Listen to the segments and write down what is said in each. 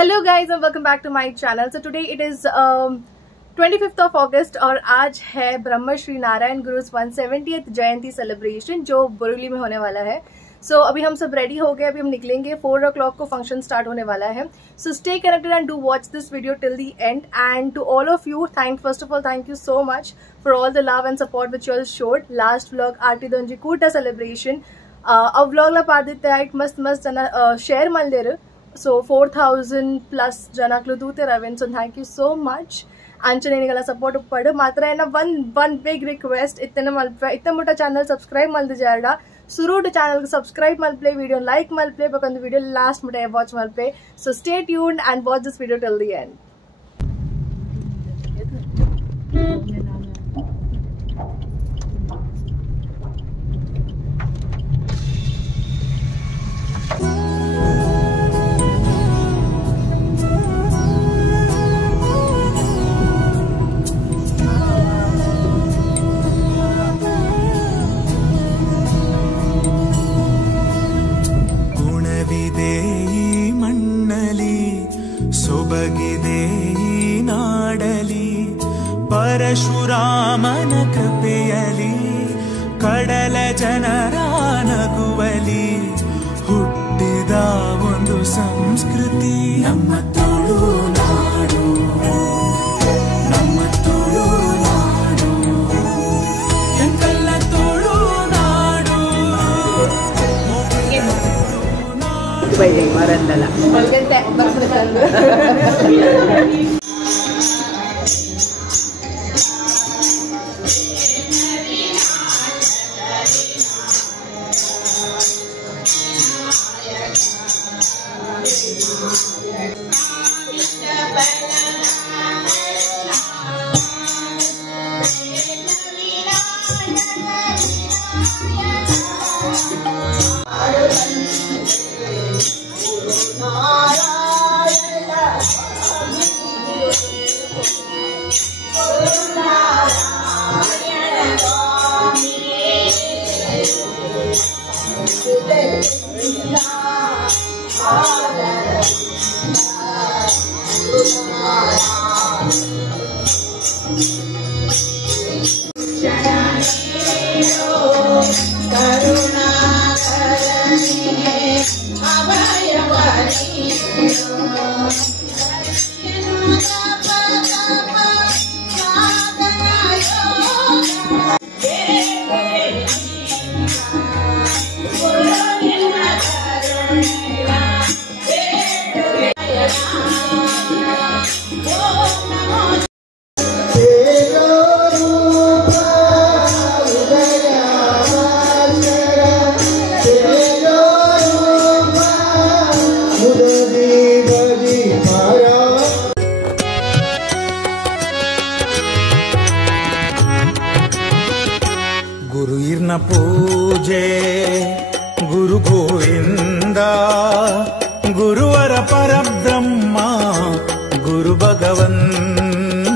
Hello guys and welcome back to my channel. So today it is 25th of August और आज है ब्रह्म Shri Narayan गुरु's 170th जयंती celebration जो बोरीवली में होने वाला है. So अभी हम सब रेडी हो गए, अभी हम निकलेंगे. 4 o'clock को फंक्शन स्टार्ट होने वाला है. So stay connected and do watch this video till the end. And to all of you, first of all thank you so much for all the love and support which you all showed. Last vlog Aarti Donji Kuta celebration. अब vlog ला पादित है मस्त जना share मल्देर. So 4,000 plus janaklu dute Ravin. So thank you so much. Anchanenikala support uppadu. Matra na one big request. Itna mota channel subscribe malde jayada. Suru to channel subscribe mal play video like mal play because the video last mota watch mal play. So stay tuned and watch this video till the end. Parasuraman कृपेयली कಡಲ ಜನರ ನಗುವಲಿ ಹುಟ್ಟಿದ ಒಂದು ಸಂಸ್ಕೃತಿ ನಮ್ಮ ತುಳುನಾಡು ಎಂಕಲ್ಲ ತುಳುನಾಡು ಬೈದೆ ಮರಂದಲ पूजे गुरु गोविंद गुरुवर परब्रह्म गुरु भगवंत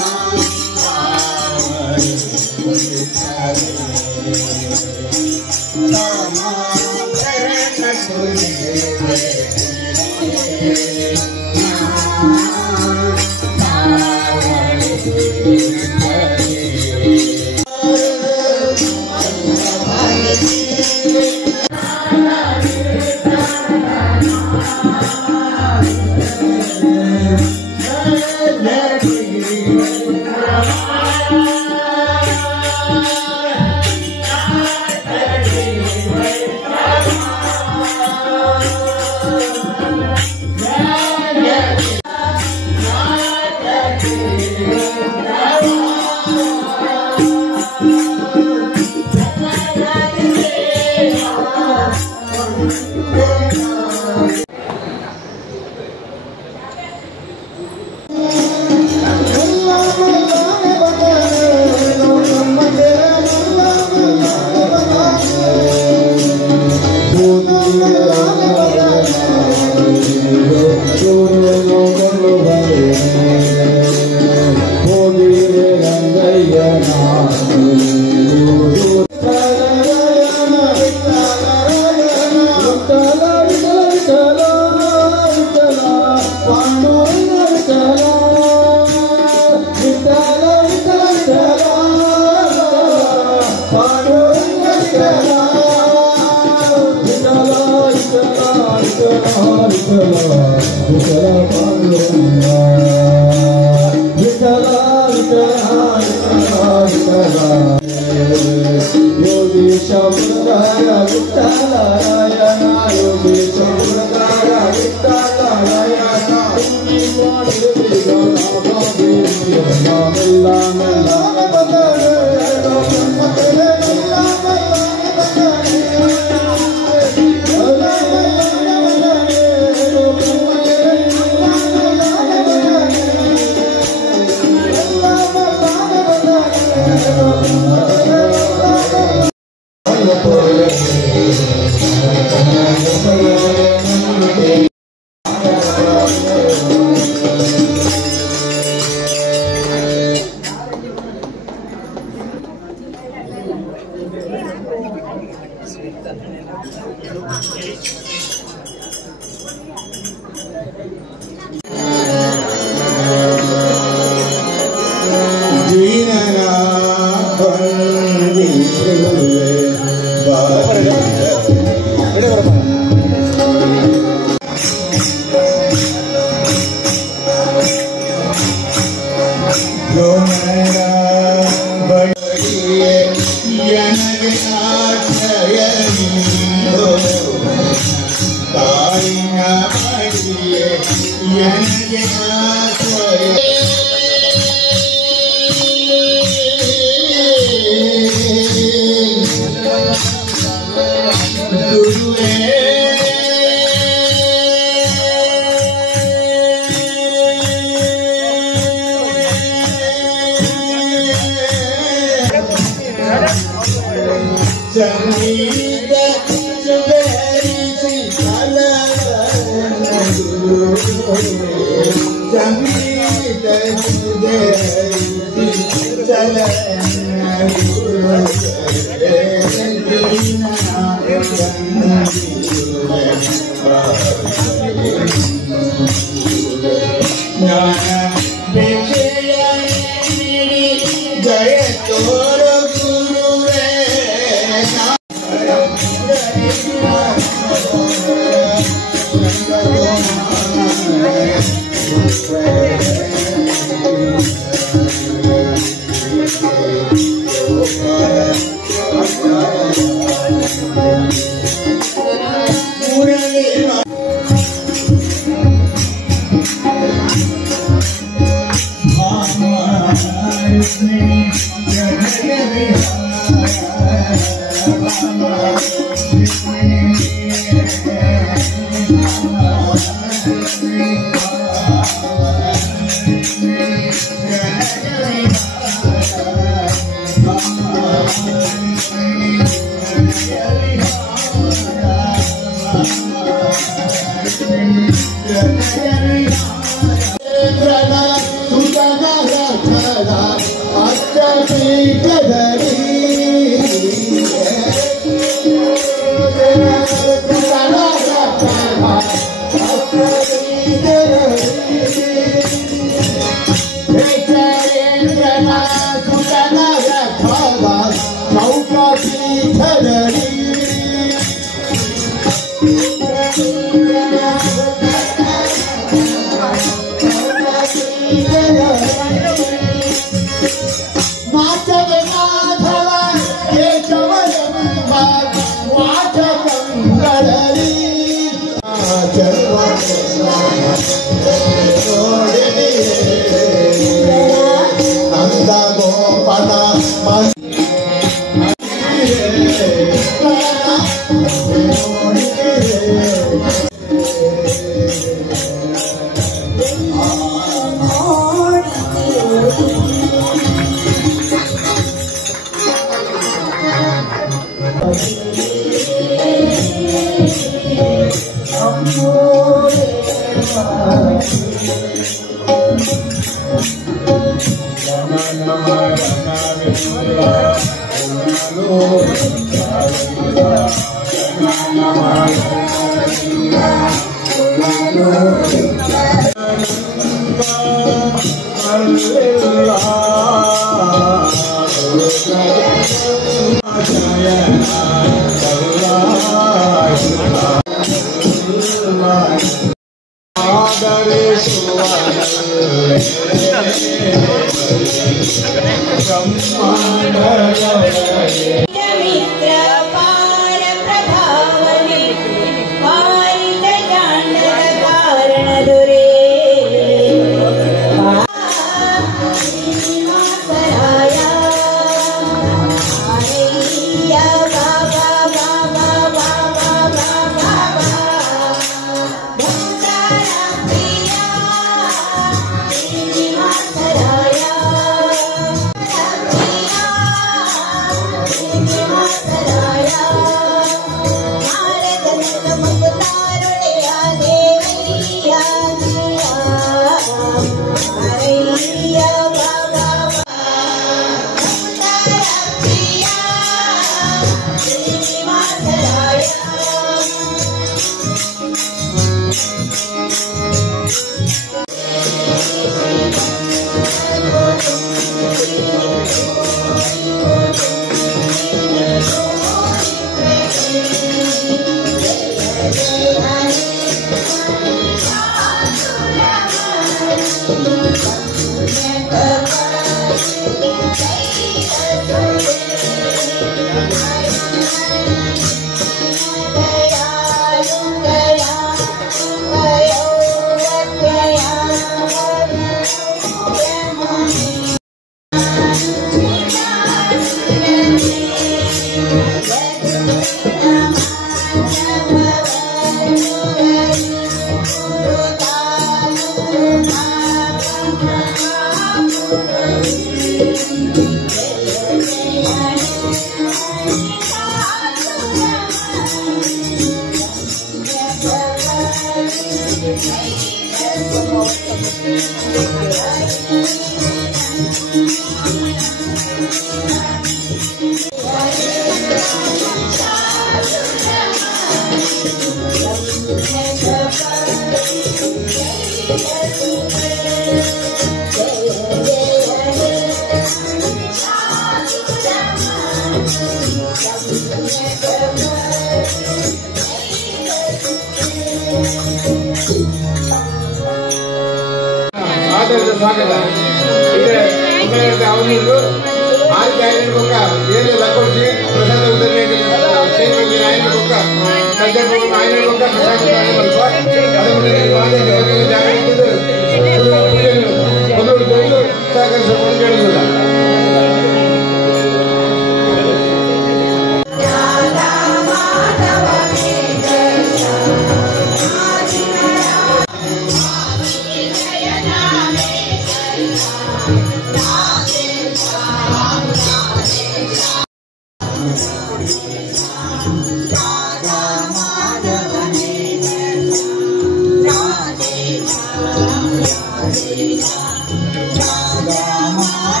Radha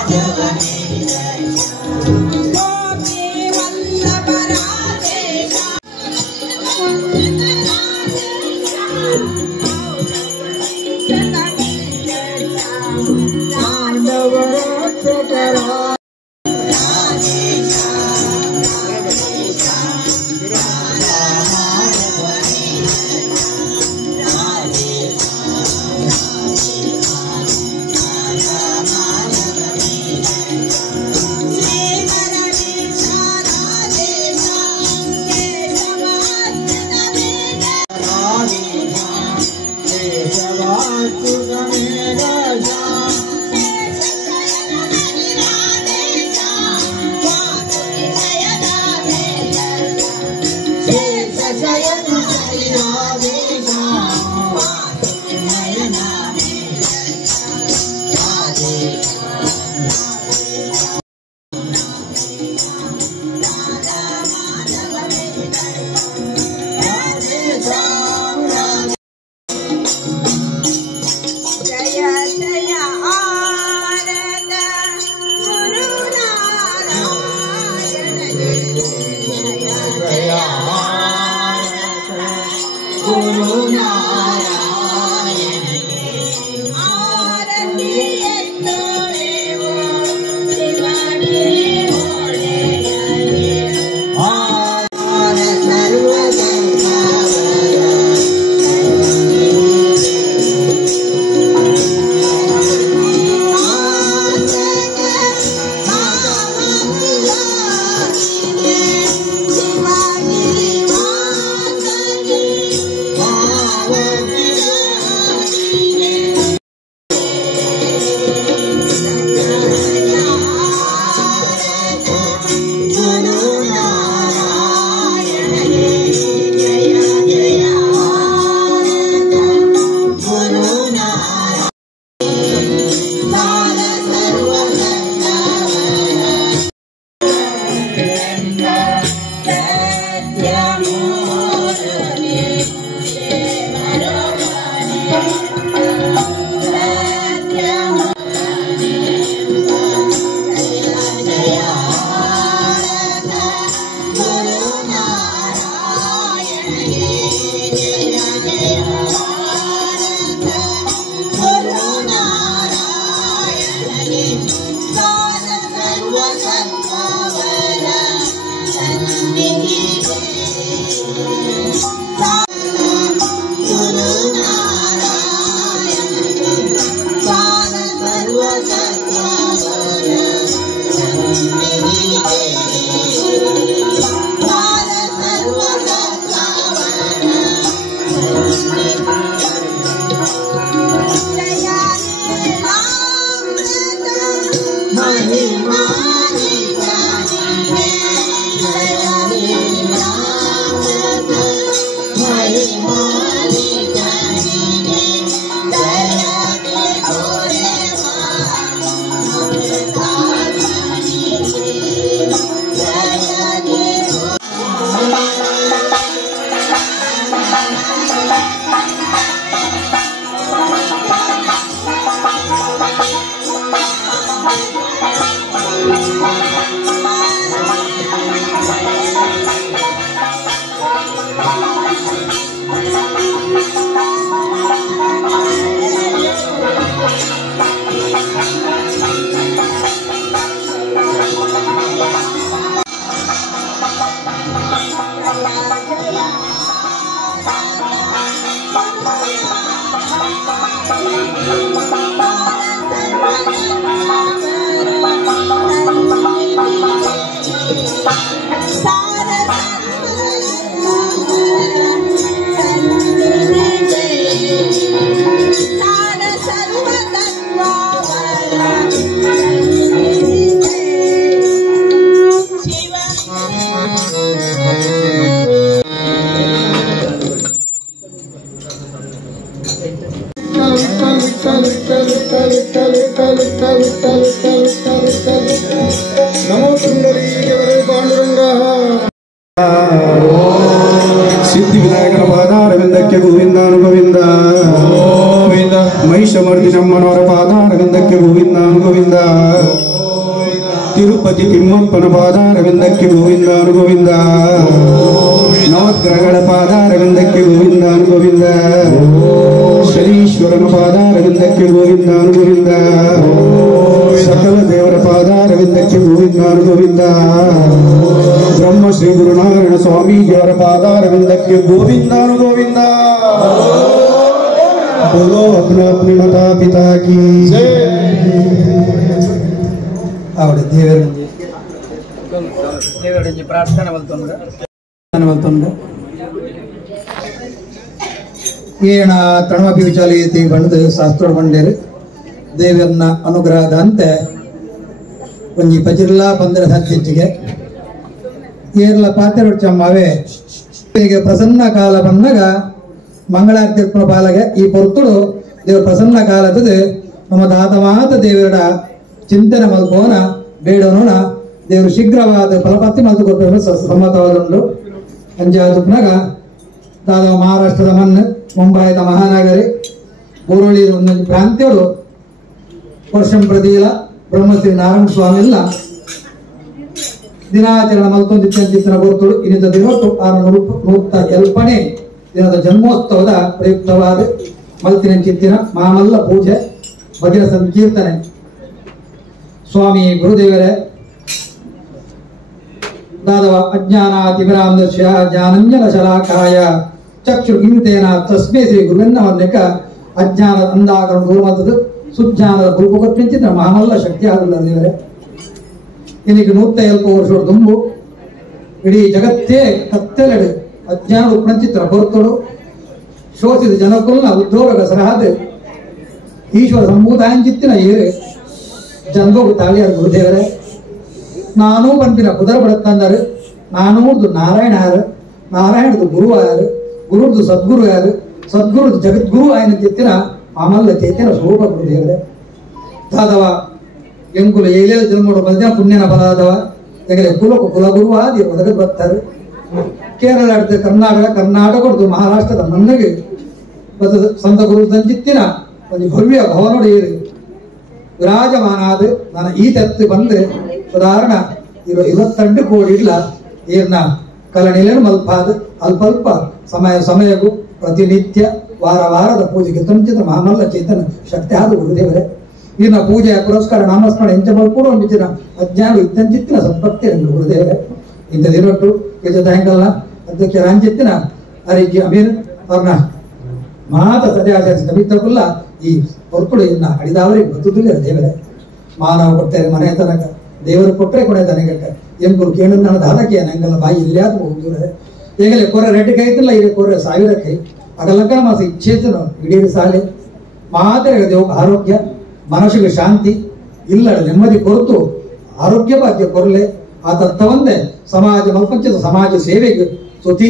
ಸಿದ್ಧಿವಿನಾಯಕನ ಪಾದಾರವಿಂದಕ್ಕೆ ಗೋವಿಂದಾನು Govinda ಮಹಿಷಮರ್ದಿನಮ್ಮನವರ ಪಾದಾರವಿಂದಕ್ಕೆ ಗೋವಿಂದಾನು Govinda Tirupati ತಿಮ್ಮಪ್ಪನ ಪಾದಾರವಿಂದಕ್ಕೆ ಗೋವಿಂದಾನು Govinda. ನವಗ್ರಹಗಳ ಪಾದಾರವಿಂದಕ್ಕೆ ಗೋವಿಂದಾನು Govinda. ಶನೀಶ್ವರನ ಪಾದಾರವಿಂದಕ್ಕೆ ಗೋವಿಂದಾನು Govinda. ಸಕಲ ದೇವರ ಪಾದಾರವಿಂದಕ್ಕೆ ಗೋವಿಂದಾನು ಗೋವಿಂದ. ಬ್ರಹ್ಮ ಶ್ರೀ ಗುರುನಾರಾಯಣ ಸ್ವಾಮೀಜಿಯವರ ಪಾದಾರವಿಂದಕ್ಕೆ ಗೋವಿಂದಾನು ಗೋವಿಂದ. बोलो अपने अपने माता पिता की जय. आवडे ದೇವರಿಗೆ ಪ್ರಾರ್ಥನೆ ಮಲ್ತೊಂಡು ಏನ ತಣಮಪಿ ವಿಚಾಲಯತಿ ಬಂದು ಶಾಸ್ತ್ರ ಬಂಡೇರು ದೇವರನ್ನ ಅನುಗ್ರಹದಂತೆ ಒಂಜಿ ಪಜಿರ್ಲಾ ಪಂದರ ಸಂಚಿಗೆ ಏರ್ಲ ಪಾತ್ರೆ ಚಮ್ಮವೇ ಹೀಗೆ ಪ್ರಸನ್ನ ಕಾಲ ಬಂದಾಗ ಮಂಗಳಾರತಿ ಪಾಲಗೆ ಈ ಪೊರ್ತುಡು ದೇವ್ರ ಪ್ರಸನ್ನ ಕಾಲದ ನಮ್ಮ ದಾತವಾದ ದೇವರ ಚಿಂತನೆ ಮಲ್ಪೋನ ಬೇಡೋಣ ದೇವರು ಶೀಘ್ರವಾದ ಫಲಪತ್ತಿ ಮಲ್ತು ಕೊಟ್ಟು ಸಮ್ಮತವಾದುಂಡು ಅಂಜಾದುಪ್ನಾಗ ದಾದವ ಮಹಾರಾಷ್ಟ್ರದ ಮಣ್ಣು ಮುಂಬೈದ ಮಹಾನಗರಿ ಊರುಳಿ ಒಂದು ಪ್ರಾಂತ್ಯಗಳು ವರ್ಷಂ ಪ್ರತಿಲ ಬ್ರಹ್ಮಶ್ರೀ ನಾರಾಯಣ ಸ್ವಾಮಿ ಎಲ್ಲ ದಿನಾಚರಣೆ ಮಲ್ತೊಂದು ಚಿಂತನ ಕೊರ್ತುಡು ಇನ್ನಿಂದ ದಿನೊಟ್ಟು 670 ದಿನದ ಜನ್ಮೋತ್ಸವದ ಪ್ರಯುಕ್ತವಾದ ಮಲ್ತಿನ ಚಿತ್ತಿನ ಮಾಮಲ್ಲ ಪೂಜೆ ಭಜನ ಸಂಕೀರ್ತನೆ ಸ್ವಾಮಿ ಗುರುದೇವರೇ ದಾದವ ಅಜ್ಞಾನಾತಿಮಿರಾಂದಸ್ಯ ಜ್ಞಾನಂಜನ ಶಲಾಕಾಯ ಚಕ್ಷುರ್ಗಿಂತೇನ ತಸ್ಮೇ ಶ್ರೀ ಗುರುವೆನ್ನವನ್ನೇಕ ಅಜ್ಞಾನದ ಅಂಧಾಕರಣ ದೂರಮಂತದ್ದು ಸುಜ್ಞಾನದ ಗುರುಪುಗಟ್ಟಿಂಚಿನ ಮಾಮಲ್ಲ ಶಕ್ತಿ ಆಗಲ್ಲ ದೇವರೇ ಇನ್ನಿಗೆ 150 ವರ್ಷ ದುಂಬು ಇಡೀ ಜಗತ್ತೇ ಕತ್ತಲೆಡು ಅಜ್ಞಾನ ಉಪಂಚಿತ್ರ ಹೊರತೋಡು ಶೋಷಿತ ಜನಕುಲ್ನ ಉದ್ಯೋಗ ಸರಹದ ಈಶ್ವರ ಸಂಭೂತಾಂಚಿತ್ತಿನ ಏರು ಜನ್ಮವು ತಾಳಿಯಾರ ಗುರುದೇವರೇ ನಾನೂ ಪಂಪಿನ ಕುದರ ಬಡತ್ತಂದರು ನಾನೂರ್ದು ನಾರಾಯಣ ಯಾರು ನಾರಾಯಣದು ಗುರು ಯಾರು ಗುರುದು ಸದ್ಗುರು ಯಾರು ಸದ್ಗುರುದು ಜಗದ್ಗುರು ಆಯ್ನ ಚಿತ್ತಿನ ಆಮಲ್ಲ ಚೇತನ ಸ್ವರೂಪ ಗುರುದೇವರೇ ದಾದವ ಎಂಕುಲ 7 ಜನ್ಮಗಳು ಬಂದ ಪುಣ್ಯನ ಬಲಾದವ ಎಗಲೆ ಕುಲಕು ಕುಲಗುರು ಆದಿ ಒದಗದ್ ಬರ್ತಾರೆ ಕೇರಳ ಅಡ್ಡ ಕರ್ನಾಟಕದ್ದು ಮಹಾರಾಷ್ಟ್ರದ ಮಣ್ಣಿಗೆ ಸಂತ ಗುರು ಸಂಚಿತ್ತಿನ ಒಂದು ಭವ್ಯ ಭವನೊಡೆಯಿರಿ ವಿರಾಜಮಾನಾದ ನಾನು ಈ ತತ್ತಿ ಬಂದ್ರೆ ಸಾಧಾರಣ 22 ಕೋಟಿ ಇಲ್ಲ ಏರ್ನ ಕಲನಿಲೇನು ಮಲ್ಪಾದ ಅಲ್ಪಲ್ಪ ಸಮಯಗೂ ಪ್ರತಿನಿತ್ಯ ವಾರದ ಪೂಜೆಗೆ ತುಂಚಿತ ಮಹಾಮಲ್ಲ ಚೇತನ ಶಕ್ತಿ ಆದ ಗುರುದೇವರೇ ಇನ್ನ ಪೂಜೆಯ ಪುರಸ್ಕಾರ ನಾಮಸ್ಮರಣ ಎಂಚ ಮಲ್ಪೂರ ಒಂದಿನ ಅಜ್ಞಾನ ಇದ್ದಂಚಿತ್ತಿನ ಸದ್ಭಕ್ತಿ ಗುರುದೇವರೇ ಇಂಥ ದಿನಟ್ಟು ಇದು ಸಾಯಂಕಾಲ ಅಧ್ಯಕ್ಷ ರಾಂಚಿತ್ತಿನ ಅರಿಜಿ ಅಮೀರ್ ಅವ್ರನ್ನ ಮಾತ ಸದ್ಯಾಚಾರ್ಯ ಕವಿತಕ್ಕಲ್ಲ ಈ ಹೊರಪುಡು ಇನ್ನ ಅಡಿದವರಿಗೆ ಗೊತ್ತಿಲ್ಲ ದೇವರೇ ಮಾನವ ಕೊಟ್ಟರೆ ಮನೆ ತನಕ ದೇವರು ಕೊಟ್ಟರೆ ಕೊನೆ ತನಕ ಎಂಬುರು ಕೇಳು ನನ್ನ ದಾದಕ್ಕೆ ನಂಗೆಲ್ಲ ಬಾಯಿ ಇಲ್ಲಾದ ಹೋಗ್ತಾರೆ ಈಗಲೇ ಕೊರೆ ರೆಡ್ಡಿ ಕೈತಿಲ್ಲ ಈಗ ಕೊರೆ 1000 ಕೈ ಅಗಲಕ್ಕ ಮಾಸ ಇಚ್ಛೇತನ ಇಡೀ ಸಾಲೆ ಮಾತ್ರ ದೇವ ಆರೋಗ್ಯ ಮನಸ್ಸಿಗೆ ಶಾಂತಿ ಇಲ್ಲ ನೆಮ್ಮದಿ ಕೊರತು ಆರೋಗ್ಯ ಭಾಗ್ಯ ಕೊರಲೆ ಆ ತತ್ವವಂದೇ ಸಮಾಜ ಮಲ್ಪಂಚದ ಸಮಾಜ ಸೇವೆಗೆ ಸುತಿ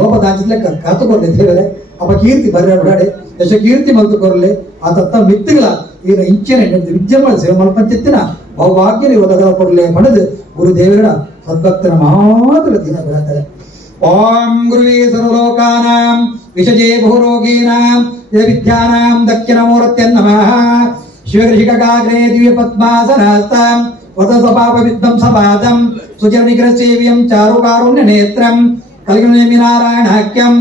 ಲೋಪದಾಂಚಿದ್ಲೆಕ್ಕ ಕಾತು ಕೊರಲೆ ದೇವರೇ ಅಪಕೀರ್ತಿ ಬರ್ರೆ ಬಿಡಾಡೆ ಯಶ ಕೀರ್ತಿ ಮಲ್ತು ಕೊರಲೆ ಆ ತತ್ವ ಮಿತ್ತುಗಳ ಈಗ ಇಂಚಿನ ವಿದ್ಯಮಾನ ಸೇವೆ ಮಲ್ಪಂಚಿತ್ತಿನ ಬಹುಭಾಗ್ಯ ಒದಗ ಕೊರಲೆ ಪಡೆದು ಗುರುದೇವರ ಸದ್ಭಕ್ತರ ಮಾತ್ರ ದಿನ ಬಿಡತಾರೆ ಓಂ ಗುರುವೇ ಸರ್ವಲೋಕಾನಾಂ ವಿಷಜೇ ಬಹುರೋಗೀನಾಂ ವಿದ್ಯಾನಾಂ ದಕ್ಷಿಣ ಮೂರ್ತ್ಯನ್ನಮಃ ಶಿವಗೃಷಿಕಾಗ್ರೇ ದಿವ್ಯ ಪದ್ಮಾಸನಾಸ್ತಾಂ ವದಸಪಾಪ ವಿದ್ವಂಸಪಾದಂ ಸುಜನಿಗ್ರಹಸೇವ್ಯಂ ಚಾರುಕಾರುಣ್ಯ ನೇತ್ರಂ ಕಲಿಯುನೇಮಿ ನಾರಾಯಣಾಖ್ಯಂ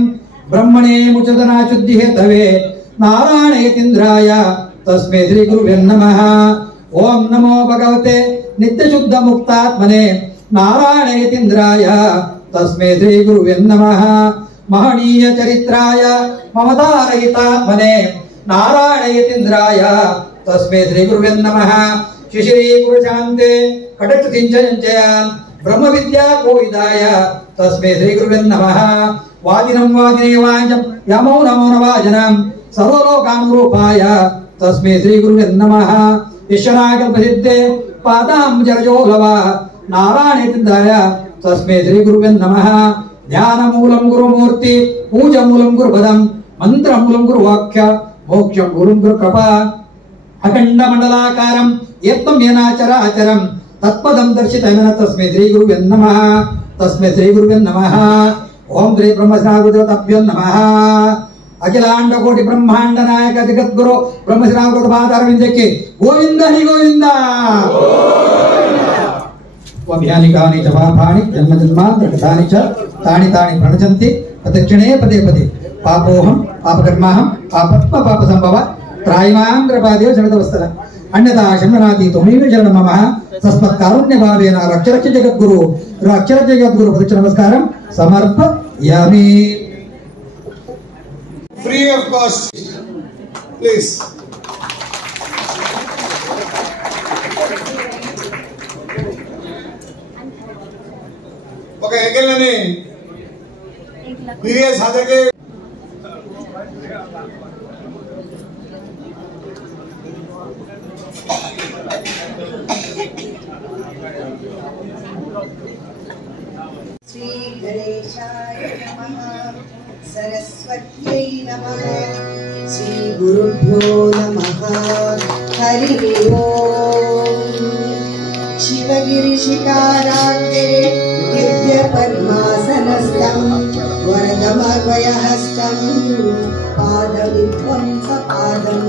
ಬ್ರಹ್ಮಣೇ ಮುಚದನಾ ಶುದ್ಧಿ ಹೇತವೇ ನಾರಾಯಣೇತೀಂದ್ರಾಯ ತಸ್ಮೈ ಶ್ರೀ ಗುರುವೇ ನಮಃ ಓಂ ನಮೋ ಭಗವತೆ ನಿತ್ಯ ಶುದ್ಧ ಮುಕ್ತಾತ್ಮನೆ ನಾರಾಯಣೇತೀಂದ್ರಾಯ ತಸ್ಮೈ ಶ್ರೀ ಗುರುವೇ ನಮಃ ಮಹನೀಯ ಚರಿತ್ರಾಯ ಮಮತಾರಹಿತಾತ್ಮನೆ ನಾರಾಯಣೇತೀಂದ್ರಾಯ ತಸ್ಮೈ ಶ್ರೀ ಗುರುವೇ ನಮಃ ಶಿಶಿರೀ ಪುರುಷಾಂತೆ ಕಟಚ ಸಿಂಚಯಂಚಯಾನ್ ಬ್ರಹ್ಮ ವಿದ್ಯಾ ಕೋವಿದಾಯ ತಸ್ಮೈ ಶ್ರೀ ಗುರುವೇ ನಮಃ ವಾದಿನಂ ವಾದಿನೇ ವಾಚಂ ಯಮೋ ನಮೋ ನವಾಜನಂ ಸರ್ವಲೋಕಾನುರೂಪಾಯ ತಸ್ಮೈ ಶ್ರೀ ಗುರುವೇ ನಮಃ ಯಶನಾಗಲ್ಪಸಿದ್ಧೆ ಪಾದಾಂಬುಜರಜೋಲವ ನಾರಾಯಣೇತೀಂದ್ರಾಯ ತಸ್ಮೈ ಶ್ರೀ ಗುರುವೇ ನಮಃ ಧ್ಯಾನ ಮೂಲಂ ಗುರುಮೂರ್ತಿ ಪೂಜಾ ಮೂಲಂ ಗುರುಪದಂ ಮಂತ್ರ ಮೂಲಂ ಗುರುವಾಕ್ಯ ಮೋಕ್ಷ ಮೂಲಂ ಗುರು ಕೃಪಾ ಅಖಂಡ ಮಂಡಲಾಕಾರಂ ಏತ್ತಂ ಏನಾಚರಾಚರಂ ತತ್ಪದಂ ದರ್ಶಿತೇನ ತಸ್ಮೈ ಶ್ರೀ ಗುರುವೇ ನಮಃ ತಸ್ಮೈ ಶ್ರೀ ಗುರುವೇ ನಮಃ ಓಂ ಶ್ರೀ ಬ್ರಹ್ಮಶ್ರೀ ನಮಃ ಅಖಿಲಾಂಡ ಕೋಟಿ ಬ್ರಹ್ಮಾಂಡ ನಾಯಕ ಜಗದ್ಗುರು ಬ್ರಹ್ಮಶ್ರೀ ಪಾದಾರವಿಂದಕ್ಕೆ ಗೋವಿಂದ ಹರಿ ಗೋವಿಂದ. वभ्यानिकानि च पापानि जन्मजन्मान्तरगतानि च तानि तानि प्रणजन्ति प्रदक्षिणे पदे पदे पापोऽहं पापकर्माहं पापसम्भव त्रायिमां कृपादेव शरणवत्सल अन्यथा शरणनाति त्वमेव शरणं मम तस्मत्कारुण्यभावेन रक्ष जगद्गुरु प्रदक्षिण नमस्कारं समर्पयामि। Free of cost, please. Okay, again, Nani. Previous Hadake. Shri गणेशाय नमः सरस्वत्यै नमः श्री गुरुभ्यो नमः हरिः ओम् शिवगिरिशिखाराग्रे दिव्यपद्मासनस्थं वरदमभयहस्तं पादविध्वंसपादं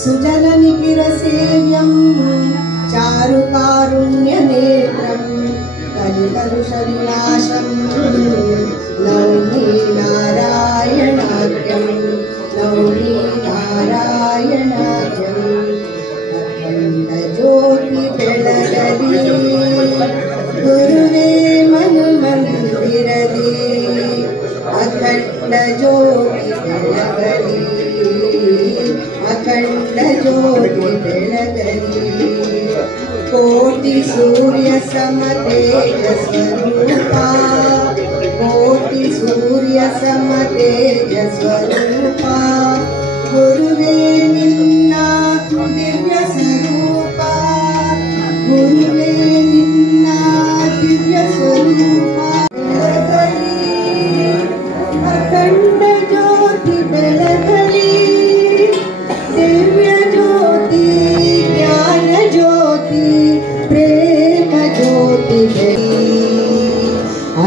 सुजननिखिलसेव्यं चारुकारुण्यनेत्रं कलिकलुषविनाशं नौमि नारायणाख्यं नौमि नारायणाख्यं अखण्डज्योति बेळगಲಿ गुरुवे मनुमन्दिरदे अखण्डज्योति बेळगಲಿ अखण्डज्योति बेळगಲಿ कोटि सूर्य समतेजस्वरूपा कोटि सूर्य समतेजस्वरूपा गुरुवे निन्न दिव्य स्वरूपा गुरुवे निन्न दिव्य स्वरूपा अखंड ज्योति बेळगಲಿ दिव्य ज्योति ज्ञान ज्योति प्रेम ज्योति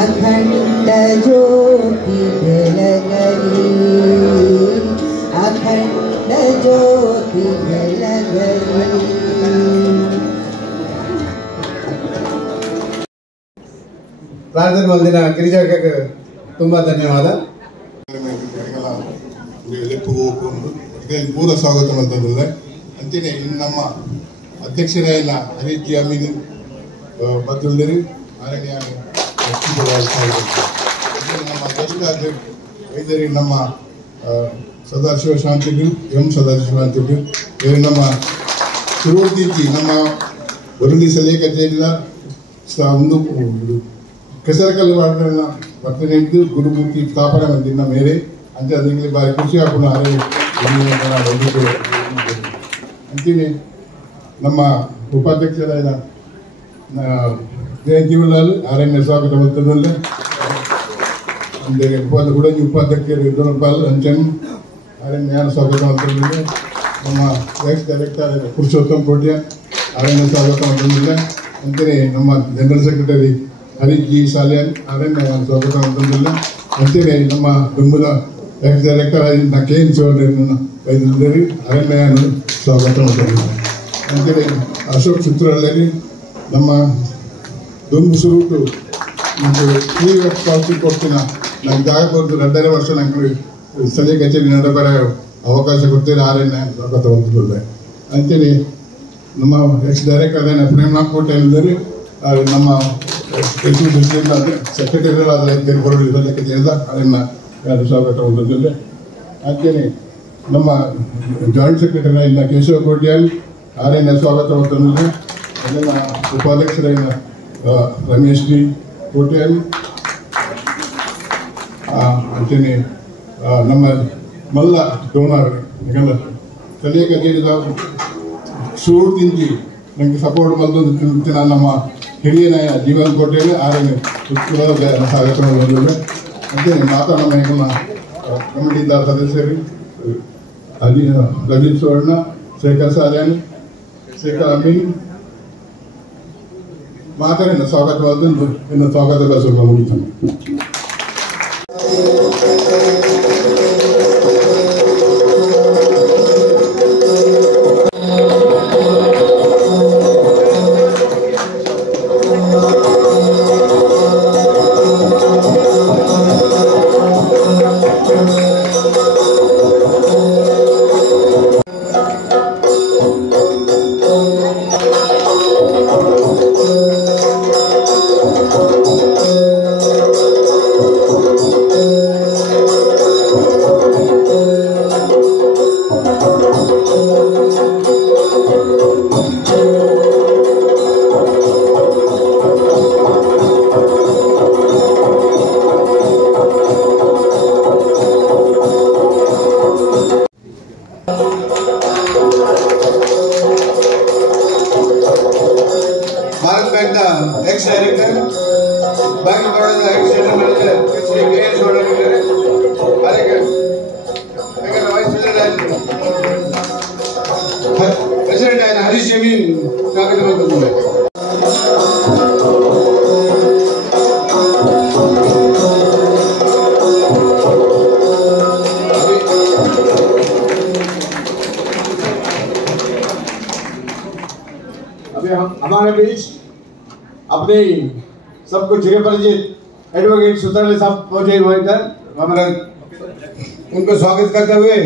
अखंड ज्योति बेळगಲಿ अखंड ज्योति बेळगಲಿ ಪ್ರಾರ್ಥನೆ ಮಾಡಿದ ಗಿರಿಜಾಕ್ಕೆ ತುಂಬಾ ಧನ್ಯವಾದ. ಪೂರ ಸ್ವಾಗತ ಮಾಡ್ತಾರೆ ಅಂತೀನಿ ಇನ್ನು ನಮ್ಮ ಅಧ್ಯಕ್ಷರಾಯಿನ ಹರೀಶ್ ಅಮೀನ್ ಬದಲಿರಿ ಅರಣ್ಯ ನಮ್ಮ ಜ್ಯೇಷ್ಠ ವೈದ್ಯರಿ ನಮ್ಮ ಸದಾಶಿವ ಶಾಂತಿಗಳು ಸದಾಶಿವ ಶಾಂತಿಗಳು ನಮ್ಮ ತಿರುವರ್ತಿ ನಮ್ಮ ಒರಳಿ ಸಲಹೆ ಕಚೇರಿಯ ಒಂದು ಕೆಸರಕಲ್ಲು ವರ್ತನೆ ಇದ್ದು ಗುರುಮೂರ್ತಿ ಸ್ಥಾಪನೆ ಬಂದಿದ್ದ ಮೇಲೆ ಅಂತೆ ಅದಕ್ಕೆ ಬಾರಿ ಖುಷಿ ಹಾಕೊಂಡು ಅಂತೀನಿ ನಮ್ಮ ಉಪಾಧ್ಯಕ್ಷರಾದ ಜಯಂತಿಲಾಲ್ ಅರಣ್ಯ ಸ್ವಾಗತ ಮಾಡ್ತದಲ್ಲೇ ಅಂದರೆ ಗುಡಂಜಿ ಉಪಾಧ್ಯಕ್ಷರು ಇದ್ದನಪ್ಪಾಲ್ ಅಂಚನ್ ಅರಣ್ಯ ಸ್ವಾಗತ ಮಾಡ್ತಿದ್ದೆ ನಮ್ಮ ಎಕ್ಸ್ ಡೈರೆಕ್ಟರ್ ಪುರುಷೋತ್ತಮ್ ಕೋಟ್ಯ ಅರಣ್ಯ ಸ್ವಾಗತ ಮಾಡ್ತಿದ್ದಿಲ್ಲ ಅಂತೀನಿ ನಮ್ಮ general secretary Harish G Salian ಅರಣ್ಯ ಸ್ವಾಗತ ಮಾಡ್ತಿದ್ದಿಲ್ಲ ಅಂತೀನಿ ನಮ್ಮ ಬೆಂಬಲ ಎಕ್ಸ್ ಡೈರೆಕ್ಟರ್ ಆಗಿದ್ದ KN ಶಿವಣ್ಣರನ್ನು ವೈದ್ಯರಿ ಅರಣ್ಯ ಸ್ವಾಗತ ಮಾಡ್ತಿದ್ದಿಲ್ಲ ಅಂತೀನಿ ಅಶೋಕ್ ಚಿತ್ರದಲ್ಲಿ ನಮ್ಮ ದುಂಬು ಸುರುಟು ನಮಗೆ ಫ್ರೀ ಆಫ್ ಕಾಸ್ಟ್ ಕೊಡ್ತೀನ ನಂಗೆ ಜಾಗ ಕೊಡ್ತು 2.5 ವರ್ಷ ನಂಗೆ ಸ್ಥಳೀಯ ಕಚೇರಿ ನಡೆಬರ ಅವಕಾಶ ಕೊಡ್ತೀರಿ ಅರಣ್ಯ ಸ್ವಾಗತ ಮಾಡ್ತಿದ್ದೆ ಅಂತೀನಿ ನಮ್ಮ ಎಕ್ಸ್ ಡೈರೆಕ್ಟರ್ ಅರಣ್ಯ ಪ್ರೇಮನಾಥ್ ಕೋಟೆ ಹೇಳಿದರೆ ನಮ್ಮ ಸೆಕ್ರೆಟರಿ ಆದ ಬರೋದು ಸ್ಥಳೀಯ ಕಚೇರಿದ ಅರಣ್ಯ ಸ್ವಾಗತ ಮಾಡ್ತಿದ್ದೆ ಅಂತೀನಿ ನಮ್ಮ ಜಾಯಿಂಟ್ ಸೆಕ್ರೆಟರಿ ಆಗಿದ್ದ ಕೇಶವ ಕೋಟ್ಯಾಲ್ ಅರಣ್ಯ ಸ್ವಾಗತ ಮಾಡ್ತಿದ್ದೆ ಅಲ್ಲಿನ ಉಪಾಧ್ಯಕ್ಷರಾಗಿದ್ದ ರಮೇಶ್ ಜಿ ಕೋಟ್ಯಾಲ್ ಅಂತೀನಿ ನಮ್ಮ ಮಲ್ಲ ಡೋನರ್ ಯಾಕಂದ್ರೆ ಸ್ಥಳೀಯ ಕಚೇರಿದ ಶೂರ್ತಿಂಜಿ ನನಗೆ ಸಪೋರ್ಟ್ ಬಂದು ನಮ್ಮ ಹಿರಿಯ ನಾಯ ಜೀವನ್ ಕೋಟೆಯಲ್ಲಿ ಆರನೇ ಸ್ವಾಗತ ಬಂದಿದ್ದೆ ಅಂತೀನಿ ಮಾತಾಡೋಣ ನಮ್ಮ ಕಮಿಟಿದ ಸದಸ್ಯರು ಅಲ್ಲಿ ಲಲಿತ್ ಸುವರ್ಣ ಶೇಖರ್ ಸಾಲಿಯಾನ್ ಶೇಖರ್ ಅಮೀನ್ ಮಾತಾಡಿನ ಸ್ವಾಗತವಾದ ಇನ್ನು ಸ್ವಾಗತದ ಸ್ವಲ್ಪ ಮುಗಿತಾನೆ. ex director, Bank of Baroda ex general manager, Shri K.S. Soda ಇದ್ದಾರೆ. ಅದಕ್ಕೆ ವೈಸ್ ಪ್ರೆಸಿಡೆಂಟ್ ಆಯ್ತು ಹರೀಶ್ ಜಮೀನ್ ಸ್ವಾಗತ ಮಾಡ್ತಾರೆ. हमारे बीच अपने सबको चिरपरिचित एडवोकेट सुतरले साहब पहुंचे हुए थे, हमारा उनको स्वागत करते हुए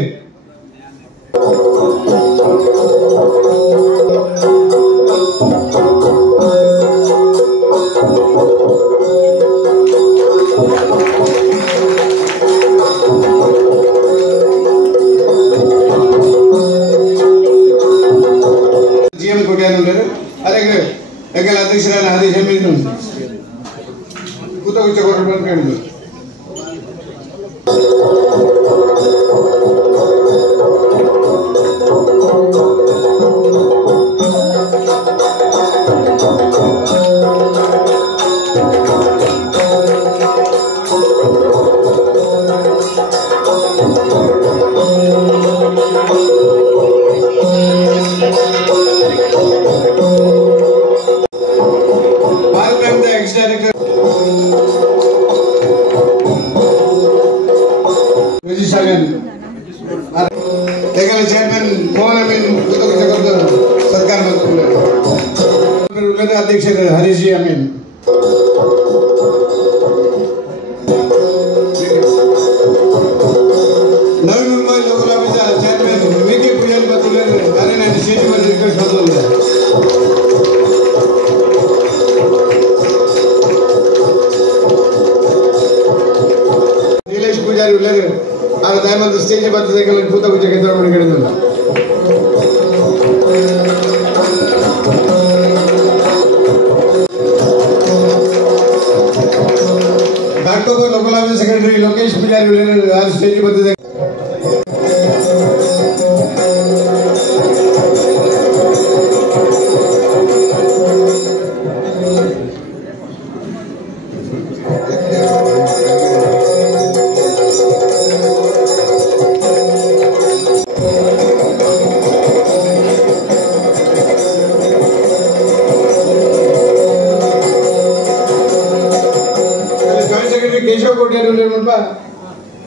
GM कोट्यानंदर अरे एकेला अध्यक्षराன हरीश जमीन ಕೂತ ಕೊರಡು ಕೇಳಿದ್ರು. चेयरमैन मोहन अमीन सरकार अध्यक्ष Harish ji Amin Navi Mumbai local office chairman Vicky पूजन स्टेज रिक्वेस्ट नीलेश पूजारी दयमंत स्टेज पूत पूजा केंद्र Ghatkopar local office secretary Lokesh पूजारी स्टेज केशव कोट्यार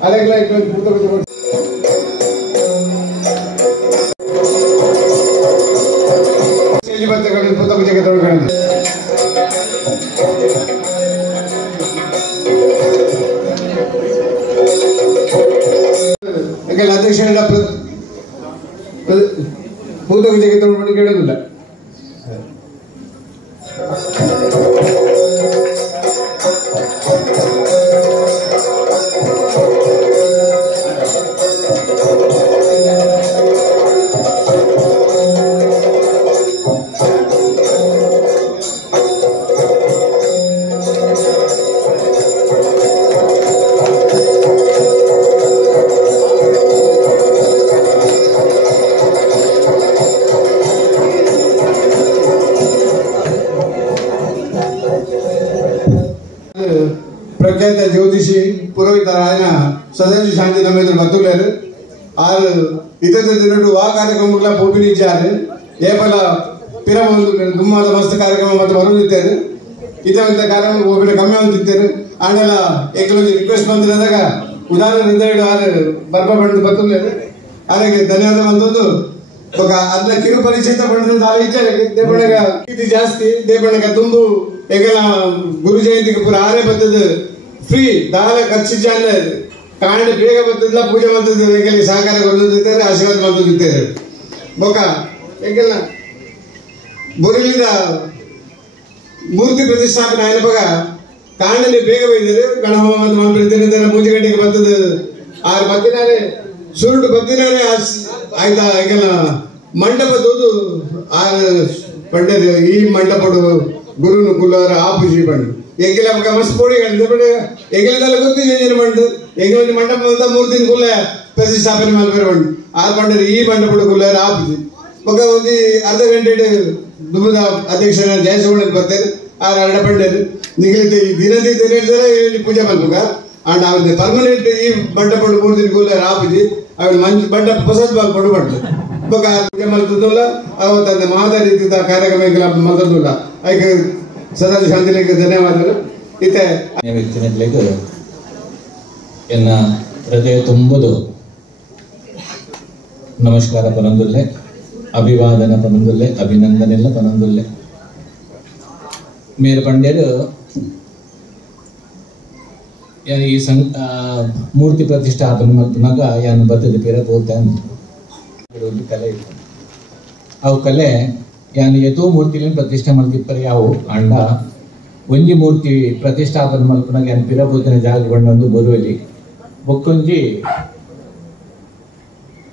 अलग स्टेज पूत पूजा केंद्र अध्यक्ष पूत पूजा केंद्र ಕೇಳುವುದಿಲ್ಲ. प्रख्यात ज्योतिषी पुरोहित आयन सदाशिव शांति नमेंद्र बतुलेर आर इतर दिनटू आ कार्यक्रम पोपिनिच्चारु ಏಪಲ ಪಿರ ಒಂದು ದುಮ್ಮಾದ ಮಸ್ತ್ ಕಾರ್ಯಕ್ರಮ ಮತ್ತೆ ಬರುತ್ತಿದ್ದಾರೆ ಇದೇ ಕಾರ್ಯಕ್ರಮ ಒಬ್ಬರು ಕಮ್ಮಿ ಅಂತಿದ್ದಾರೆ ಆನೆಲ್ಲ ಏಕಲೊಂದು ರಿಕ್ವೆಸ್ಟ್ ಬಂದಿರದಾಗ ಉದಾಹರಣೆ ಆರು ಬರ್ಬ ಬಂದು ಬರ್ತలేదు ಅದಕ್ಕೆ ಧನ್ಯವಾದ ಬಂದದ್ದು ఒక ಅದನ್ನ ಕಿರು ಪರಿಚಯ ಬಂದಿದ್ದು ದಾಲ ಇಚ್ಚಾರೆ ದೇವಣ್ಣಗ ಇದು ಜಾಸ್ತಿ ದೇವಣ್ಣಗ ತುಂಬು ಏಕಲ ಗುರು ಜಯಂತಿಗೆ ಪೂರ ಆರೇ ಬರ್ತದೆ ಫ್ರೀ ದಾಲ ಖರ್ಚಿಚಾನ ಕಾರಣ ಬೇಗ ಬರ್ತದಿಲ್ಲ ಪೂಜೆ ಮಾಡ್ತದೆ ಏಕಲಿ ಸಹಕಾರ ಕೊಡುತ್ತಿದ್ದಾರೆ ಆಶೀರ್ವಾದ ಮಾಡ್ತಿದ್ದಾರೆ ಬೊಕ ಏಕಲ್ಲ ಬುರಿಲಿದ ಮೂರ್ತಿ ಪ್ರತಿಷ್ಠಾಪನೆ ಆಯ್ನ ಬಗ ಕಾರಣದಲ್ಲಿ ಬೇಗ ಬೈದರು ಗಣಹೋಮ ಮತ್ತು ಪ್ರತಿನಿಧಿನ ಪೂಜೆ ಗಂಟೆಗೆ ಬರ್ತದೆ ಆರು ಬತ್ತಿನಾರೆ ಸುರುಡು ಬತ್ತಿನಾರೆ ಆಯ್ತಾ ಈಗೆಲ್ಲ ಮಂಟಪ ತೋದು ಆರು ಪಂಡದ ಈ ಮಂಟಪಡು ಗುರುನು ಕುಲ್ಲವರ ಆ ಪೂಜೆ ಪಂಡು ಎಗ್ಗಿಲ ಬಗ ಮಸ್ತ್ ಪೋಡಿ ಗಂಟೆ ಎಗ್ಗಿಲದಲ್ಲ ಗೊತ್ತು ಏನು ಮಂಡು ಎಗ್ಗಿಲ ಮಂಟಪ ಅಂತ 3 ದಿನ ಕುಲ್ಲ ಪ್ರತಿಷ್ಠಾಪನೆ ಮಾಡ್ಬಾರ ಮಂಡು ಆರು ಪಂಡದ ಈ ಮಂಟಪಡು ಕುಲ್ಲವರ ಆ ಪೂಜೆ ಬಗ ಒಂದು ಅರ್ಧ ಗಂಟೆ ದುಬ್ಬದ ಅಧ್ಯಕ್ಷರ ಜಯಸೋಮಣ್ಣ ಬರ್ತಾರೆ ಅಡಪಂಡದು ನಿಗಲಿತ ದಿನದಿ ದಿನ ಪೂಜೆ ಮಲ್ಪುಗ ಅಂಡ್ ಅವ್ರದ್ದು ಪರ್ಮನೆಂಟ್ ಈ ಬಡ್ಡ ಪಡು 3 ದಿನ ಕೂಲ ರಾಪುಜಿ ಅವ್ರ ಮಂಚ್ ಬಡ್ಡ ಹೊಸದ್ ಬಾಲ್ ಪಡು ಬಡ್ದು ಬೊಕ ಪೂಜೆ ಮಲ್ತದಲ್ಲ ಅವತ್ತಂದ ಮಾದಾ ರೀತಿದ ಕಾರ್ಯಕ್ರಮ ಮಲ್ತದಲ್ಲ ಐಕೆ ಸದಾ ಶಾಂತಿಲಿಗೆ ಧನ್ಯವಾದಗಳು ಇತ್ತೆ ವ್ಯಕ್ತಿನಿಗೆ ಎನ್ನ ಹೃದಯ ತುಂಬುದು ನಮಸ್ಕಾರ ಪನಂದುಲ್ಲೆ ಅಭಿವಾದನ ಪನಂದುಲ್ಲೆ ಅಭಿನಂದನೆಲ್ಲ ಪನಂದುಲ್ಲೆ ಮೇರೆ ಪಂಡ್ಯರು ಈ ಮೂರ್ತಿ ಪ್ರತಿಷ್ಠಾಪನೆ ಮಲ್ಪನಾಗ ಯಾನು ಬತ್ತದ ಪೇರ ಬೋತ ಒಂದು ಕಲೆ ಇತ್ತು ಅವು ಕಲೆ ಯಾನು ಎತೋ ಮೂರ್ತಿಲಿ ಪ್ರತಿಷ್ಠೆ ಮಲ್ತಿಪ್ಪರೆ ಯಾವು ಅಂಡ ಒಂಜಿ ಮೂರ್ತಿ ಪ್ರತಿಷ್ಠಾಪನೆ ಮಲ್ಪನಾಗ ಯಾನು ಪಿರ ಬೋತಿನ ಜಾಗ ಬಂಡೊಂದು ಬೋರುವಲ್ಲಿ ಬೊಕ್ಕೊಂಜಿ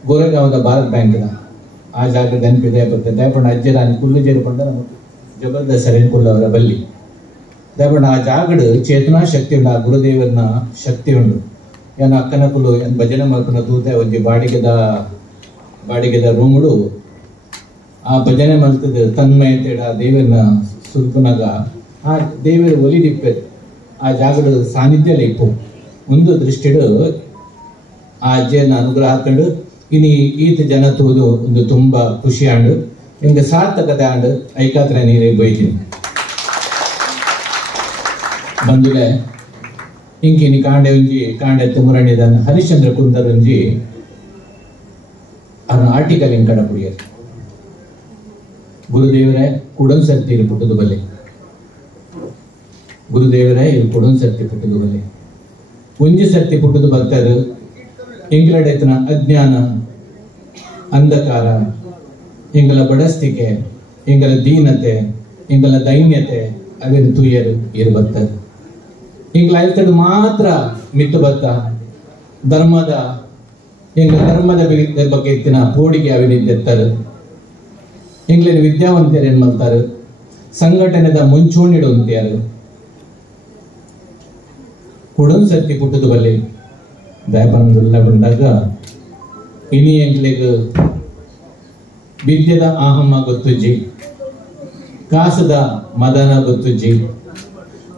ಗೋರೆಗಾಂವದ ಭಾರತ್ ಬ್ಯಾಂಕ್ದ ಆ ಜಾಗ ನೆನಪಿದೆ ಬರ್ತದೆ ದಯಪಂಡ ಅಜ್ಜರಾನಿ ಕುಲ್ಲು ಜೇರಿಕೊಂಡ ನಮಗೆ ಜಬರ್ದಸ್ತ್ ಸರೇನ್ ಕುಲ್ಲವರ ಬಲ್ಲಿ ದಯಪಂಡ ಆ ಜಾಗಡು ಚೇತನಾ ಶಕ್ತಿ ಉಂಡು ಆ ಗುರುದೇವರನ ಶಕ್ತಿ ಉಂಡು ಏನು ಅಕ್ಕನ ಕುಲ್ಲು ಏನು ಭಜನೆ ಮಲ್ಪನ ತೂತೆ ಒಂಜಿ ಬಾಡಿಗೆದ ರೂಮುಡು ಆ ಭಜನೆ ಮಲ್ತದ ತನ್ಮಯತೆಡ ಆ ದೇವರನ್ನ ಸುಲ್ಪನಾಗ ಆ ದೇವರ ಒಲಿದಿಪ್ಪೆದು ಆ ಜಾಗಡು ಸಾನ್ನಿಧ್ಯ ಇಪ್ಪು ಒಂದು ದೃಷ್ಟಿಡು ಆ ಅಜ್ಜಿಯನ್ನ ಅನುಗ್ರಹ ಹಾಕೊಂಡು ಇನಿ ಈತ ಜನ ತೂದು ಒಂದು ತುಂಬಾ ಖುಷಿ ಆಂಡು ಹಿಂಗೆ ಸಾರ್ಥಕತೆ ಆಂಡು ಐಕಾತ್ರ ನೀರೇ ಬೈತೀನಿ ಬಂದುಲೆ ಇಂಕಿನಿ ಕಾಂಡೆ ತುಮರಣಿದನ್ ಹರಿಶ್ಚಂದ್ರ ಕುಂದರ್ ಒಂಜಿ ಅವನ ಆರ್ಟಿಕಲ್ ಇಂಕಡ ಪುಡಿಯರು ಗುರುದೇವರೇ ಕುಡನ್ ಸರ್ತಿ ಪುಟ್ಟದು ಬಲ್ಲೆ ಗುರುದೇವರೇ ಇಲ್ಲಿ ಕುಡನ್ ಸರ್ತಿ ಪುಟ್ಟದು ಬಲ್ಲೆ ಒಂಜಿ ಸರ್ತಿ ಪುಟ್ಟದು ಬರ್ತಾರೆ ಎಂಗಳಡೆತನ ಅಜ್ಞಾನ ಅಂಧಕಾರ ಎಂಗಳ ಬಡಸ್ತಿಕೆ ಎಂಗಳ ದೀನತೆ ಎಂಗಳ ದೈನ್ಯತೆ ಅವೇನು ತೂಯರು ಇರು ಬರ್ತಾರೆ ಎಂಗಳ ಆಯ್ತದು ಮಾತ್ರ ಮಿತ್ತು ಬತ್ತ ಧರ್ಮದ ಬಗ್ಗೆ ಎತ್ತಿನ ಪೋಡಿಗೆ ಅವಿನಿದ್ದೆತ್ತರು ಎಂಗ್ಲೇನು ವಿದ್ಯಾವಂತರು ಏನ್ ಮಾಡ್ತಾರೆ ಸಂಘಟನೆದ ಮುಂಚೂಣಿಡು ಅಂತ್ಯಾರು ಕುಡನ್ ಸರ್ತಿ ಪುಟ್ಟದು ಬಲ್ಲಿ ದಯಪನದುಲ್ಲ ಬಂದಾಗ ಇನಿ ಎಂಗ್ಲಿಗೆ ವಿದ್ಯೆದ ಆಹಮ್ಮ ಗೊತ್ತುಜ್ಜಿ ಕಾಸದ ಮದನ ಗೊತ್ತುಜ್ಜಿ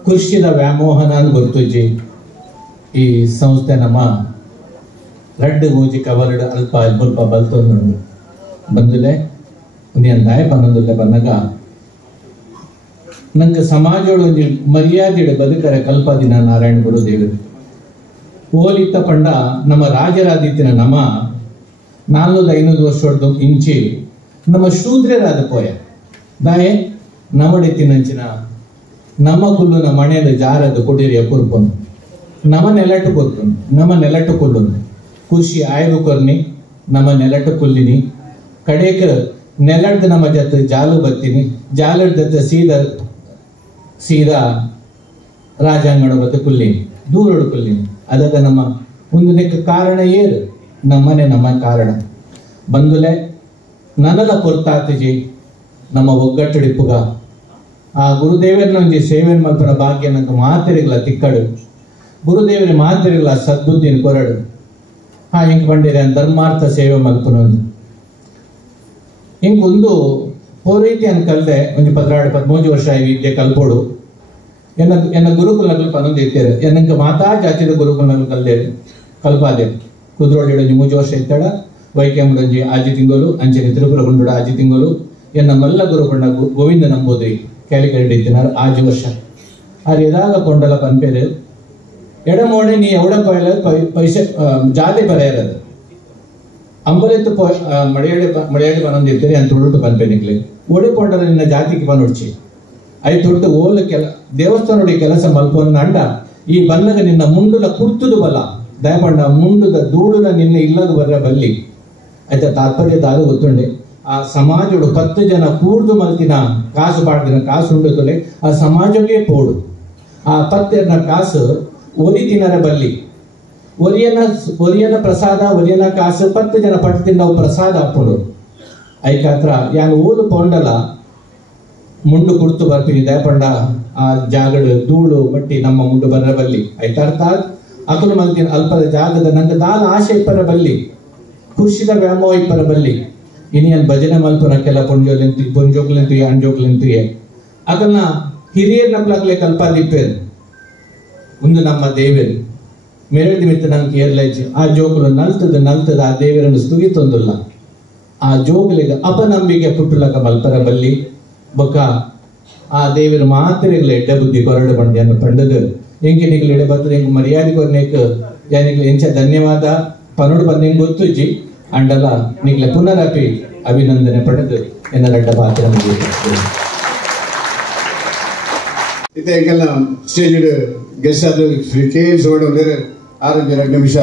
ಕೃಷಿದ ವ್ಯಾಮೋಹನ ಗೊತ್ತುಜ್ಜಿ ಈ ಸಂಸ್ಥೆ ನಮ್ಮ ರಡ್ಡು ಮೂಜಿ ಕವರ್ಡ್ ಅಲ್ಪ ಮುಲ್ಪ ಬಲ್ತೊಂದು ಬಂದುಲೆ ನೀನು ದಯಪನದುಲ್ಲ ಬಂದಾಗ ನಂಗೆ ಸಮಾಜೋಡು ಒಂದು ಮರ್ಯಾದೆಡು ಬದುಕರೆ ಕಲ್ಪದಿನ ನಾರಾಯಣ ಗುರುದೇವರು ಓಲಿತ್ತ ಪಂಡ ನಮ್ಮ ರಾಜರಾದಿತ್ತಿನ ನಮ 400-500 ವರ್ಷ ಇಂಚಿ ನಮ್ಮ ಶೂದ್ರರಾದ ಪೋಯ ದಾಯೆ ನಮಡೆತ್ತಿನಂಚಿನ ನಮ್ಮ ಕುಲ್ಲುನ ಮಣೆದ ಜಾರದು ಕೊಡಿರಿಯ ಕುರ್ಪನು ನಮ್ಮ ನೆಲಟ್ಟು ಕೊರ್ಪನು ನಮ್ಮ ನೆಲಟ್ಟು ಕೊಲ್ಲುನು ಖುಷಿ ಆಯ್ದು ಕೊರ್ನಿ ನಮ್ಮ ನೆಲಟ್ಟು ಕುಲ್ಲಿನಿ ಕಡೇಕ ನೆಲಡ್ದು ನಮ್ಮ ಜೊತೆ ಜಾಲು ಬತ್ತೀನಿ ಜಾಲಡ್ದ ಸೀದಾ ರಾಜಾಂಗಣ ಬತ್ತ ಕುಲ್ಲಿನಿ ದೂರಡು ಕುಲ್ಲಿನಿ ಅದಾಗ ನಮ್ಮ ಒಂದು ಕಾರಣ ಏರು ನಮ್ಮನೆ ನಮ್ಮ ಕಾರಣ ಬಂದುಲೆ ನನಲ ಪೊರ್ತಾತಿಜಿ ನಮ್ಮ ಒಗ್ಗಟ್ಟುಡಿಪ್ಪುಗ ಆ ಗುರುದೇವರನೊಂಜಿ ಸೇವೆನ್ ಮಲ್ಪನ ಭಾಗ್ಯ ನಂಗೆ ಮಾತಿರಿಗಳ ತಿಕ್ಕಡು ಗುರುದೇವರ ಮಾತಿರಿಗಳ ಸದ್ಬುದ್ಧಿನ ಕೊರಡು ಹಿಂಗೆ ಬಂದಿರ ಧರ್ಮಾರ್ಥ ಸೇವೆ ಮಲ್ಪನೊಂದು ಹಿಂಗೊಂದು ಪೂರೈತಿ ಅನ್ ಕಲ್ದೆ ಒಂದು 13 ವರ್ಷ ಈ ವಿದ್ಯೆ ಕಲ್ಪೋಡು ಎನ್ನ ಗುರುಕುಲಗಳು ಪನೊಂದು ಇರ್ತೇವೆ ಎನ್ನಂಗೆ ಮಾತಾ ಜಾತಿದ ಗುರುಕುಲಗಳು ಕಲ್ಪಾದೆ ಕುದ್ರೋಳಿ 3 ವರ್ಷ ಇತ್ತಾಡ ವೈಕ್ಯಮುಡಂಜಿ ಆಜಿ ತಿಂಗಳು ಅಂಚನೆ ತಿರುಪುರ ಗುಂಡುಡ ಆಜಿ ತಿಂಗಳು ಎನ್ನ ಮಲ್ಲ ಗುರುಕೊಂಡ ಗೋವಿಂದ ನಂಬೋದ್ರಿ ಕ್ಯಾಲಿಕರೇಟ್ ಇತ್ತಿನಾರು ಆಜು ವರ್ಷ ಅದು ಎದಾಗ ಕೊಂಡಲ ಪನ್ಪೇರು ಎಡಮೋಡೆ ನೀ ಎವಡ ಪೈಸೆ ಜಾತಿ ಪರೆಯರದು ಅಂಬಲೆತ್ತು ಮಳೆಯಾಡಿ ಪನೊಂದು ಇರ್ತೀರಿ ಅಂತ ತುಳುಟು ಪನ್ಪೇನಿಕ್ಲಿ ಓಡಿಕೊಂಡರೆ ನಿನ್ನ ಜಾತಿಗೆ ಪನೊಡ್ಚಿ ಐ ತೊಟ್ಟು ಓಲು ದೇವಸ್ಥಾನೋಡಿ ಕೆಲಸ ಮಲ್ಪೊಂದು ಅಂಡ ಈ ಬನ್ನಗ ನಿನ್ನ ಮುಂಡುಲ ಕುರ್ತುದು ಬಲ ದಯಪಂಡ ಮುಂಡುದ ದೂಡುಲ ನಿನ್ನ ಇಲ್ಲದು ಬರ್ರ ಬಲ್ಲಿ ಆಯ್ತಾ ತಾತ್ಪರ್ಯ ತಾದು ಗೊತ್ತುಂಡೆ ಆ ಸಮಾಜಡು 10 ಜನ ಕೂಡ್ದು ಮಲ್ತಿನ ಕಾಸು ಪಾಡ್ದಿನ ಕಾಸು ಉಂಡುತ್ತಲೆ ಆ ಸಮಾಜವೇ ಪೋಡು ಆ 10 ಕಾಸು ಒಲಿ ತಿನ್ನರ ಬಲ್ಲಿ ಒಲಿಯನ ಪ್ರಸಾದ ಒಲಿಯನ ಕಾಸು 10 ಜನ ಪಡ್ತಿಂದ ಅವು ಪ್ರಸಾದ ಹಾಕೊಂಡು ಐಕಾತ್ರ ಯಾನು ಓದು ಪೊಂಡಲ ಮುಂಡು ಕುರ್ತು ಬರ್ತೀನಿ ದಯಪಂಡ ಆ ಜಾಗಡು ಧೂಳು ಮಟ್ಟಿ ನಮ್ಮ ಮುಂಡು ಬರ್ರ ಬಲ್ಲಿ ಐತಾರ್ತಾದ್ ಅಕಲು ಮಲ್ತಿನ ಅಲ್ಪದ ಜಾಗದ ನಂಗೆ ದಾನ ಆಶೆ ಇಪ್ಪರ ಬಲ್ಲಿ ಖುಷಿದ ವ್ಯಾಮೋಹ ಇಪ್ಪರ ಬಲ್ಲಿ ಇನಿಯನ್ ಭಜನೆ ಮಲ್ಪನ ಕೆಲ ಪೊಂಜೋಗ್ಲೆಂತು ಅಂಜೋಗ್ಲೆಂತು ಅಕಲ್ನ ಹಿರಿಯರ್ ನಕ್ಲಾಗ್ಲೆ ಕಲ್ಪಾದಿಪ್ಪೇರು ಮುಂದೆ ನಮ್ಮ ದೇವರು ಮೆರಡಿ ಮಿತ್ತು ನಂಗೆ ಏರ್ಲೈಜ್ ಆ ಜೋಗುಲು ನಲ್ತದ ಆ ದೇವರನ್ನು ಸ್ತುಗಿತೊಂದುಲ್ಲ ಆ ಜೋಗುಲಿಗೆ ಅಪನಂಬಿಕೆ ಪುಟ್ಟುಲಕ ಮಲ್ಪರ ಬಲ್ಲಿ ಬೊಕ್ಕ ಆ ದೇವರು ಮಾತ್ರೆಗಳ ಎಡ್ಡ ಬುದ್ಧಿ ಕೊರಡು ಬಂಡಿ ಅನ್ನು ಪಂಡದು ಎಂಕೆ ನಿಗಲು ಎಡೆ ಬರ್ತದೆ ಎಂಗೆ ಮರ್ಯಾದೆ ಕೊರ್ನೇಕ್ ಯಾನಿಗ್ಲ ಎಂಚ ಧನ್ಯವಾದ ಪನೋಡು ಬಂದಿಂಗ್ ಗೊತ್ತುಜಿ ಅಂಡಲ ನಿಗ್ಲ ಪುನರಪಿ ಅಭಿನಂದನೆ ಪಡೆದು ಎನ್ನರಡ್ಡ ಪಾತ್ರ ಇತ್ತೆ ಈಗೆಲ್ಲ ಸ್ಟೇಜ್ ಗೆಸ್ಟ್ ಆದ ಕೇಳಿಸ್ಕೊಂಡು 6-2 ನಿಮಿಷ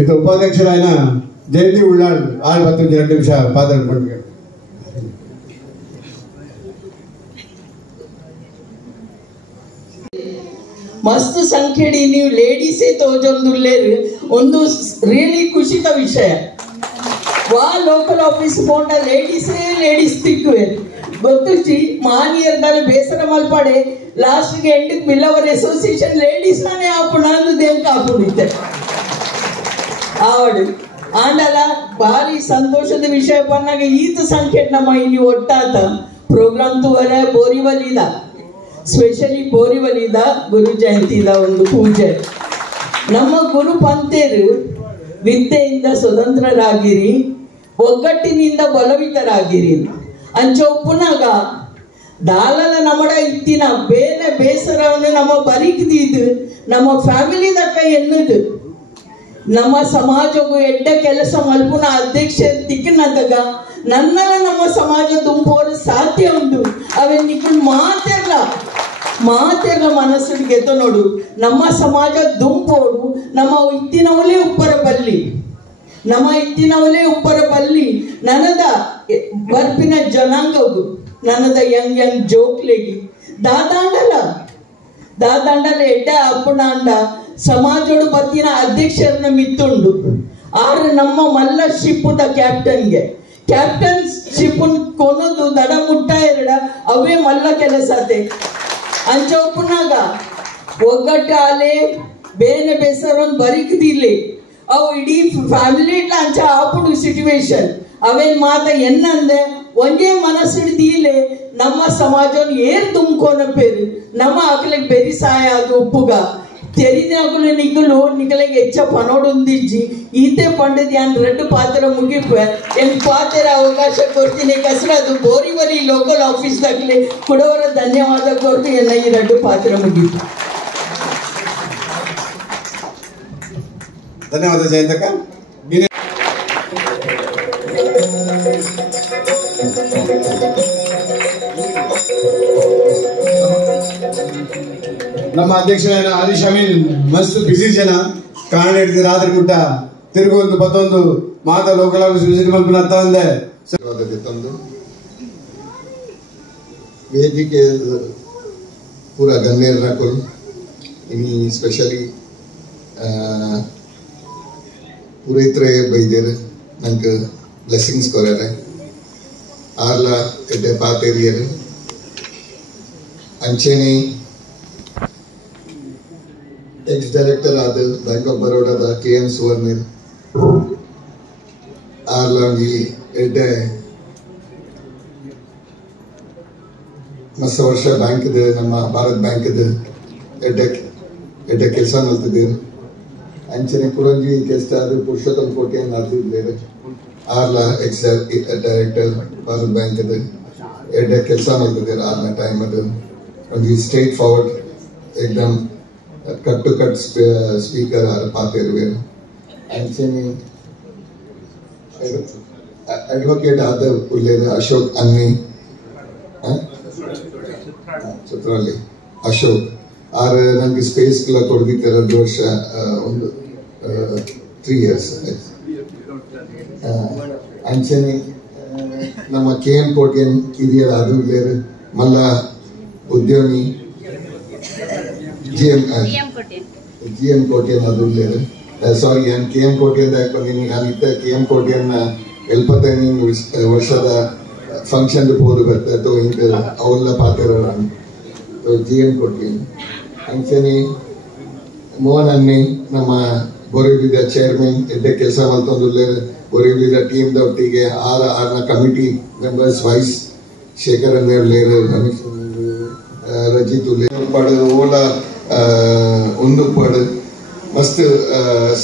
ಇದು ಉಪಾಧ್ಯಕ್ಷರಾಯನ ಜಯಂತಿ ಉಳ್ಳಾಳ್ 6-2 ನಿಮಿಷ ಮಾತಾಡ್ಕೊಂಡು ಮಸ್ತ್ ಸಂಖ್ಯೆಡಿ ನೀವು ಲೇಡೀಸೇ ತೋಜೊಂದುಲ್ಲೇರು ಒಂದು ರಿಯಲಿ ಖುಷಿತ ವಿಷಯ ವಾ ಲೋಕಲ್ ಆಫೀಸ್ ಪೋಂಡ ಲೇಡೀಸ್ ತಿಕ್ಕುವೆ ಗೊತ್ತುಚ್ಚಿ ಮಾನಿಯರ್ದಾಲ ಬೇಸರ ಮಲ್ಪಡೆ ಲಾಸ್ಟ್ಗೆ ಎಂಡಿಗೆ ಬಿಲ್ಲವರ್ ಅಸೋಸಿಯೇಷನ್ ಲೇಡೀಸ್ ನಾನೇ ಆಪುಣ ಅಂದು ದೇಂಕ ಆಪುಣಿದ್ದೆ ಆವಡು ಆಂಡಲ ಭಾರಿ ಸಂತೋಷದ ವಿಷಯ ಬಂದಾಗ ಈತ ಸಂಖ್ಯೆ ನಮ್ಮ ಇಲ್ಲಿ ಒಟ್ಟಾತ ಪ್ರೋಗ್ರಾಮ್ ತುವರ ಬೋರಿವಲಿದ ಸ್ಪೆಷಲಿ ಬೋರಿವಲಿದ ಗುರು ಜಯಂತಿದ ಒಂದು ಪೂಜೆ ನಮ್ಮ ಗುರು ಪಂತೇರು ವಿದ್ಯೆಯಿಂದ ಸ್ವತಂತ್ರರಾಗಿರಿ ಒಗ್ಗಟ್ಟಿನಿಂದ ಬಲವಿತರಾಗಿರಿ ಅಂಚ ಒಪ್ಪುನಾಗ ದಾಲಲ ನಮ್ಮಡ ಇತ್ತಿನ ಬೇರೆ ಬೇಸರವನ್ನು ನಮ್ಮ ಬರಿಕಿದ್ದು ನಮ್ಮ ಫ್ಯಾಮಿಲಿ ದಕ್ಕ ಎನ್ನುದು ನಮ್ಮ ಸಮಾಜಕ್ಕೂ ಎಡ್ಡ ಕೆಲಸ ಮಲ್ಪುನ ಅಧ್ಯಕ್ಷ ತಿಕ್ಕನದಾಗ ನನ್ನಲ್ಲ ನಮ್ಮ ಸಮಾಜ ತುಂಬೋರು ಸಾಧ್ಯ ಉಂಟು ಅವೇ ನಿಖಲ್ ಮಾತೆಲ್ಲ ಮನಸ್ಸಿಗೆ ಗೆದ್ದು ನೋಡು ನಮ್ಮ ಸಮಾಜ ದುಂಪೋಡು ನಮ್ಮ ಇತ್ತಿನವಲೇ ಉಪ್ಪರ ಬಲ್ಲಿ ನನ್ನದ ಬರ್ಪಿನ ಜನಾಂಗವು ನನ್ನದ ಯಂಗ್ ಜೋಕ್ಲೆಗಿ ದಾದಾಂಡಲ ಎಡ್ಡ ಅಪ್ಪುಣಾಂಡ ಸಮಾಜೋಡು ಬತ್ತಿನ ಅಧ್ಯಕ್ಷರನ್ನ ಮಿತ್ತುಂಡು ಆದ್ರೆ ನಮ್ಮ ಮಲ್ಲ ಶಿಪ್ಪುದ ಕ್ಯಾಪ್ಟನ್ ಶಿಪ್ಪನ್ ಕೊನದು ದಡ ಮುಟ್ಟ ಎರಡ ಅವೇ ಮಲ್ಲ ಕೆಲಸತೆ ಅಂಚ ಒಪ್ಪುನಾಗ ಒಗ್ಗಟ್ಟ ಆಲೆ ಬೇನೆ ಬೇಸರೊಂದು ಬರಿಕದಿಲ್ಲ ಅವು ಇಡೀ ಫ್ಯಾಮಿಲಿ ಅಂಚ ಆಪುಡು ಸಿಚುವೇಶನ್ ಅವೇನ್ ಮಾತ ಎನ್ನಂದೆ ಒಂದೇ ಮನಸ್ಸಿಡ್ದಿಲೆ ನಮ್ಮ ಸಮಾಜವನ್ನು ಏರ್ ತುಂಬ್ಕೊನ ಪೇರು ನಮ್ಮ ಆಕಲಿಗೆ ಬೆರಿ ಸಹಾಯ ಅದು ಉಪ್ಪುಗ ತೆರಿದಾಗಲು ನಿಗಲಿಗೆ ಹೆಚ್ಚ ಪನೋಡೊಂದಿಜ್ಜಿ ಈತೆ ಪಂಡದ ಯಾನ್ 2 ಪಾತ್ರ ಮುಗಿಪೆ ಎನ್ ಪಾತ್ರ ಅವಕಾಶ ಕೊಡ್ತೀನಿ ಕಸರ ಅದು ಬೋರಿವಲಿ ಲೋಕಲ್ ಆಫೀಸ್ ದಾಗಲಿ ಕೊಡವರ ಧನ್ಯವಾದ ಕೊಡ್ತು ಎನ್ನ ಈ 2 ಪಾತ್ರ ಮುಗಿಪೆ ಧನ್ಯವಾದ ಜಯಂತಕ್ಕ ನಮ್ಮ ಅಧ್ಯಕ್ಷರಾದ ಆಲಿ ಶಮೀನ್ ಮಸ್ತ್ ಬಿಸಿ ಜನ ಕಾರಣ ಹಿಡಿದು ರಾತ್ರಿ ಮುಟ್ಟ ತಿರುಗೊಂದು ಬತ್ತೊಂದು ಮಾತಾ ಲೋಕಲ್ ಆಫೀಸ್ ವಿಸಿಟ್ ಮಲ್ಪನ ತಂದೆ ತಂದು ವೇದಿಕೆ ಪೂರ ಗಣ್ಯರ ನಕುಲ್ ಇನಿ ಸ್ಪೆಷಲಿ ಪುರೈತ್ರೆ ಬೈದೇರು ನಂಗೆ ಬ್ಲೆಸ್ಸಿಂಗ್ಸ್ ಕೊರ್ಯಾರೆ ಆರ್ಲ ಎಡ್ಡೆ ಪಾತೇರಿಯರು ಅಂಚೆನಿ ಎಕ್ಸ್ ಡೈರೆಕ್ಟರ್ ಆದ ಬ್ಯಾಂಕ್ ಆಫ್ ಬರೋಡಾದ KN ಸುವರ್ಣರ್ ಆರ್ಲಾಂಗಿ ಎಡ್ಡೆ ಮಸ್ತ್ ವರ್ಷ ಬ್ಯಾಂಕ್ದ ನಮ್ಮ ಭಾರತ್ ಬ್ಯಾಂಕ್ದ ಎಡ್ಡೆ ಕೆಲಸ ಮಾಡ್ತಿದ್ದೀರು ಅಂಚನೆ ಕುರಂಜಿ ಕೆಲಸ ಆದ ಪುರುಷೋತ್ತಮ ಕೋಟೆ ನಡೆದಿದ್ದೇವೆ ಆರ್ಲ ಎಕ್ಸ್ ಡೈರೆಕ್ಟರ್ ಭಾರತ್ ಬ್ಯಾಂಕ್ದ ಎಡ್ಡೆ ಕೆಲಸ ಮಾಡ್ತಿದ್ದೀರು ಆರ್ನ ಟೈಮ್ ಅದು ಒಂದು ಸ್ಟ್ರೇಟ್ ಫಾರ್ವರ್ಡ್ ಏಕದಮ್ ಕಟ್ ಟು ಕಟ್ ಸ್ಪೀಕರ್ ಆರ್ ಪಾತಿರುವೇನು ಅಂಚನೆ ಅಡ್ವೊಕೇಟ್ ಆದ ಉಲ್ಲೇಖ ಅಶೋಕ್ ಅನ್ನಿ ಚಿತ್ರದಲ್ಲಿ ಅಶೋಕ್ ಆರ್ ನಂಗೆ ಸ್ಪೇಸ್ ಕೊಡ್ದಿಕ್ಕೆ 2 ವರ್ಷ ಒಂದು 3 years ಅಂಚನೆ ನಮ್ಮ KN ಕೋಟೆನ್ ಹಿರಿಯರ ಅದು ಇಲ್ಲೇರು ಮಲ್ಲ ಉದ್ಯೋಗಿ GM ಕೋಟೆನ್ ಅದು ಇಲ್ಲೇರು ಸಾರಿ ನಾನು KM ಕೋಟೆಯಿಂದ ಹಾಕೊಂಡಿನಿ ನಾನು ಇತ್ತ KM ಕೋಟೆಯನ್ನ 75 ವರ್ಷದ ಫಂಕ್ಷನ್ ಹೋದು ಬರ್ತದೆ ಹಿಂಗೆ ಅವಲ್ಲ ಪಾತ್ರ GM ಕೊಡ್ತೀನಿ ಅಂಚನೆ ಮೋಹನ್ ಅನ್ನಿ ನಮ್ಮ ಬೋರಿವಿದ ಚೇರ್ಮನ್ ಎಡ್ಡೆ ಕೆಲಸ ಮಾಡ್ತಂದು ಬೋರಿವಲಿದ ಟೀಮ್ದೊಟ್ಟಿಗೆ ಆರ್ನ ಕಮಿಟಿ ಮೆಂಬರ್ಸ್ ವೈಸ್ ಶೇಖರ್ ನೇರ್ಲೇರು ರಮೇಶ್ ರಜಿತ್ ಪಡು ಓಲ ಒಂದು ಪಡು ಮಸ್ತ್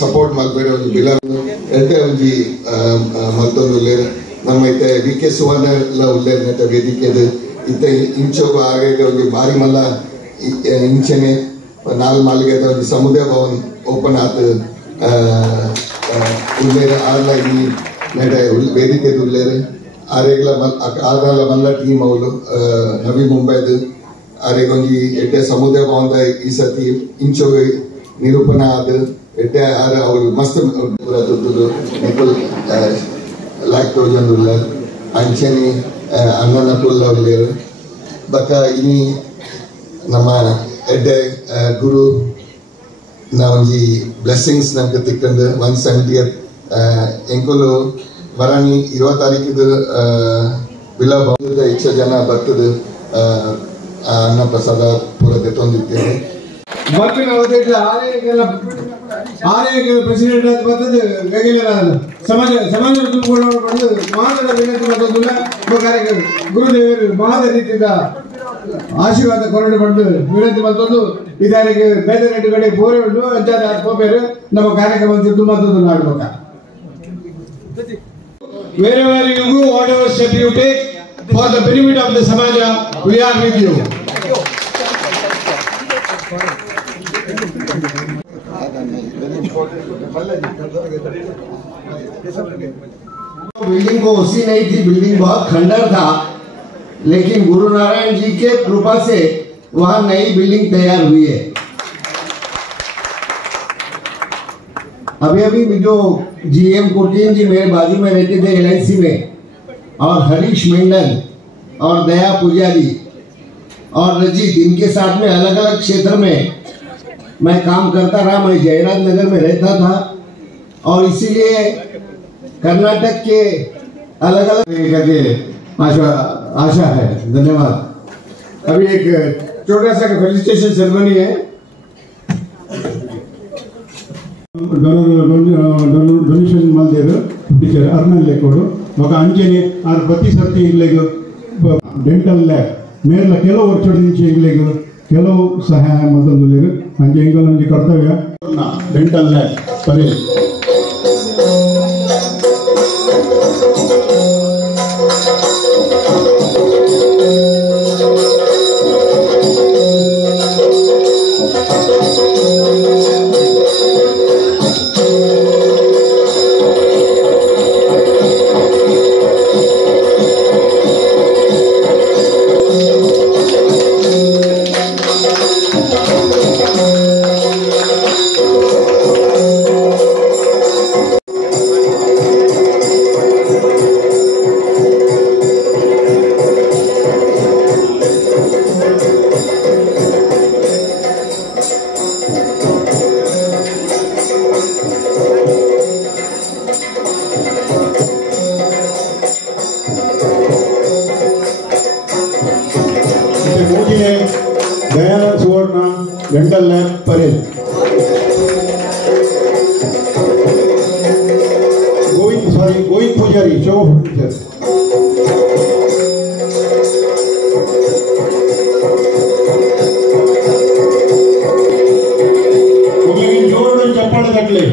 ಸಪೋರ್ಟ್ ಮಲ್ಪೇರೆ ಒಂದು ಬಿಲ ಎಂತೆ ಒಂಜಿ ಮಲ್ತೊಂದು ಉಲ್ಲೇರು ನಮ್ಮ ಇತ್ತೆ ವಿ ಕೆ ಸುವರ್ಣ ಎಲ್ಲ ಉಲ್ಲೇರು ನೆಟ್ಟ ವೇದಿಕೆದು ಇತ್ತೆ ಇಂಚೋಗ ಆಗ ಒಂದು ಬಾರಿ ಮಲ್ಲ ಇಂಚನೆ ನಾಲ್ ಮಾಲಿಗೆ ಒಂದು ಸಮುದಾಯ ಭವನ್ ಓಪನ್ ಆತ ಉಲ್ಲೇರು ಆರ್ಲ ಈ ನೆಟ ವೇದಿಕೆದು ಉಲ್ಲೇರು ಆರೇಗ್ಲ ಆರ್ಲ ಮಲ್ಲ ಟೀಮ್ ಅವಳು ನವಿ ಮುಂಬೈದು ಆರೇಗೊಂಜಿ ಎಡ್ಡೆ ಸಮುದಾಯ ಭವನದ ಈ ಸತಿ ಇಂಚೋಗ ನಿರೂಪಣೆ ಆದ ಎಡ್ಡೆ ಆರ ಅವ್ರು ಮಸ್ತ್ ನಿಪುಲ್ ಲಾಕ್ ತೋಜಂದು ಉಲ್ಲೇರು ಅಂಚನೆ ಅಣ್ಣನ ಟುಲ್ಲ ಉಲ್ಲೇರು ಬಕ ಇನಿ ನಮ್ಮ ಎಡ್ಡೆ ಗುರು ಒಂಜಿ ಬ್ಲೆಸ್ಸಿಂಗ್ಸ್ ನಮ್ಗೆ ತಿಕ್ಕಂದು 170th ಎಂಕುಲು ಬರಾಣಿ 20 ತಾರೀಕಿದು ಬಿಲ ಬಂದ 100 ಜನ ಬರ್ತದೆ ಅನ್ನ ಪ್ರಸಾದ ಪೂರ ತೆತ್ತೊಂದಿದ್ದೇವೆ ಬರ್ಪಿನ ಅವಧಿಗಳ ಆರ್ಯ ಪ್ರೆಸಿಡೆಂಟ್ ಅಂತ ಬರ್ತದೆ ಸಮಾಜ ತುಂಬಿಕೊಂಡು ಬಂದು ಮಾನದ ವಿನಂತಿ ಬರ್ತದಿಲ್ಲ ಗುರುದೇವರು ಮಹಾದ ರೀತಿಯಿಂದ ಆಶೀರ್ವಾದ ಕೊರಡು ಬಂದು ವಿನಂತಿ ಬಂದದ್ದು ಇದಕ್ಕೆ ಬೇರೆ 2 ಕಡೆ ಬೋರೆ ಉಂಟು ಅಂಚಾದ ಪೋಪೇರು ನಮ್ಮ ಕಾರ್ಯಕ್ರಮ ತುಂಬ ನಾಡ್ಬೇಕ wherever you go, whatever step you take for the benefit of the Samaja, we are with you. Building को उसी नहीं थी, बिल्डिंग बहुत खंडर था, लेकिन गुरु नारायण जी के कृपा से वहाँ नई बिल्डिंग तैयार हुई है। अभी जो जीएम कुर्टीन जी मेरे बाजू में रहते थे LIC में, और हरीश मंडल और दया पुजारी और रजित, इनके साथ में अलग अलग क्षेत्र में मैं काम करता रहा। मैं जयराज नगर में रहता था और इसीलिए कर्नाटक के अलग अलग आशा है। धन्यवाद। अभी एक छोटा सा फेलिसिटेशन सेरेमनी है। ಡೊನೇಷನ್ ಮಾಡಿದ್ರು ಟೀಚರ್ ಅರ್ನಲ್ಲಿ ಕೊಡು ఒక ಅಂಜನೆ ಆರ್ ಪ್ರತಿ ಸರ್ತಿ ಇಲ್ಲಿಗೆ ಡೆಂಟಲ್ ಲ್ಯಾಬ್ ಮೇರ್ಲ ಕೆಲವು ವರ್ಷದ నుంచి ಇಲ್ಲಿಗೆ ಕೆಲವು ಸಹಾಯ ಮೊದಲು ಅಂಜೆ ಇಂಗಲಂಜಿ ಕರ್ತವ್ಯ ಡೆಂಟಲ್ ಲ್ಯಾಬ್ ಸರಿ दयानंद सुवर्ण डेंटल लैब परेल गोविंद पुजारी शो टीचर जोड़ चप्पड़ कटले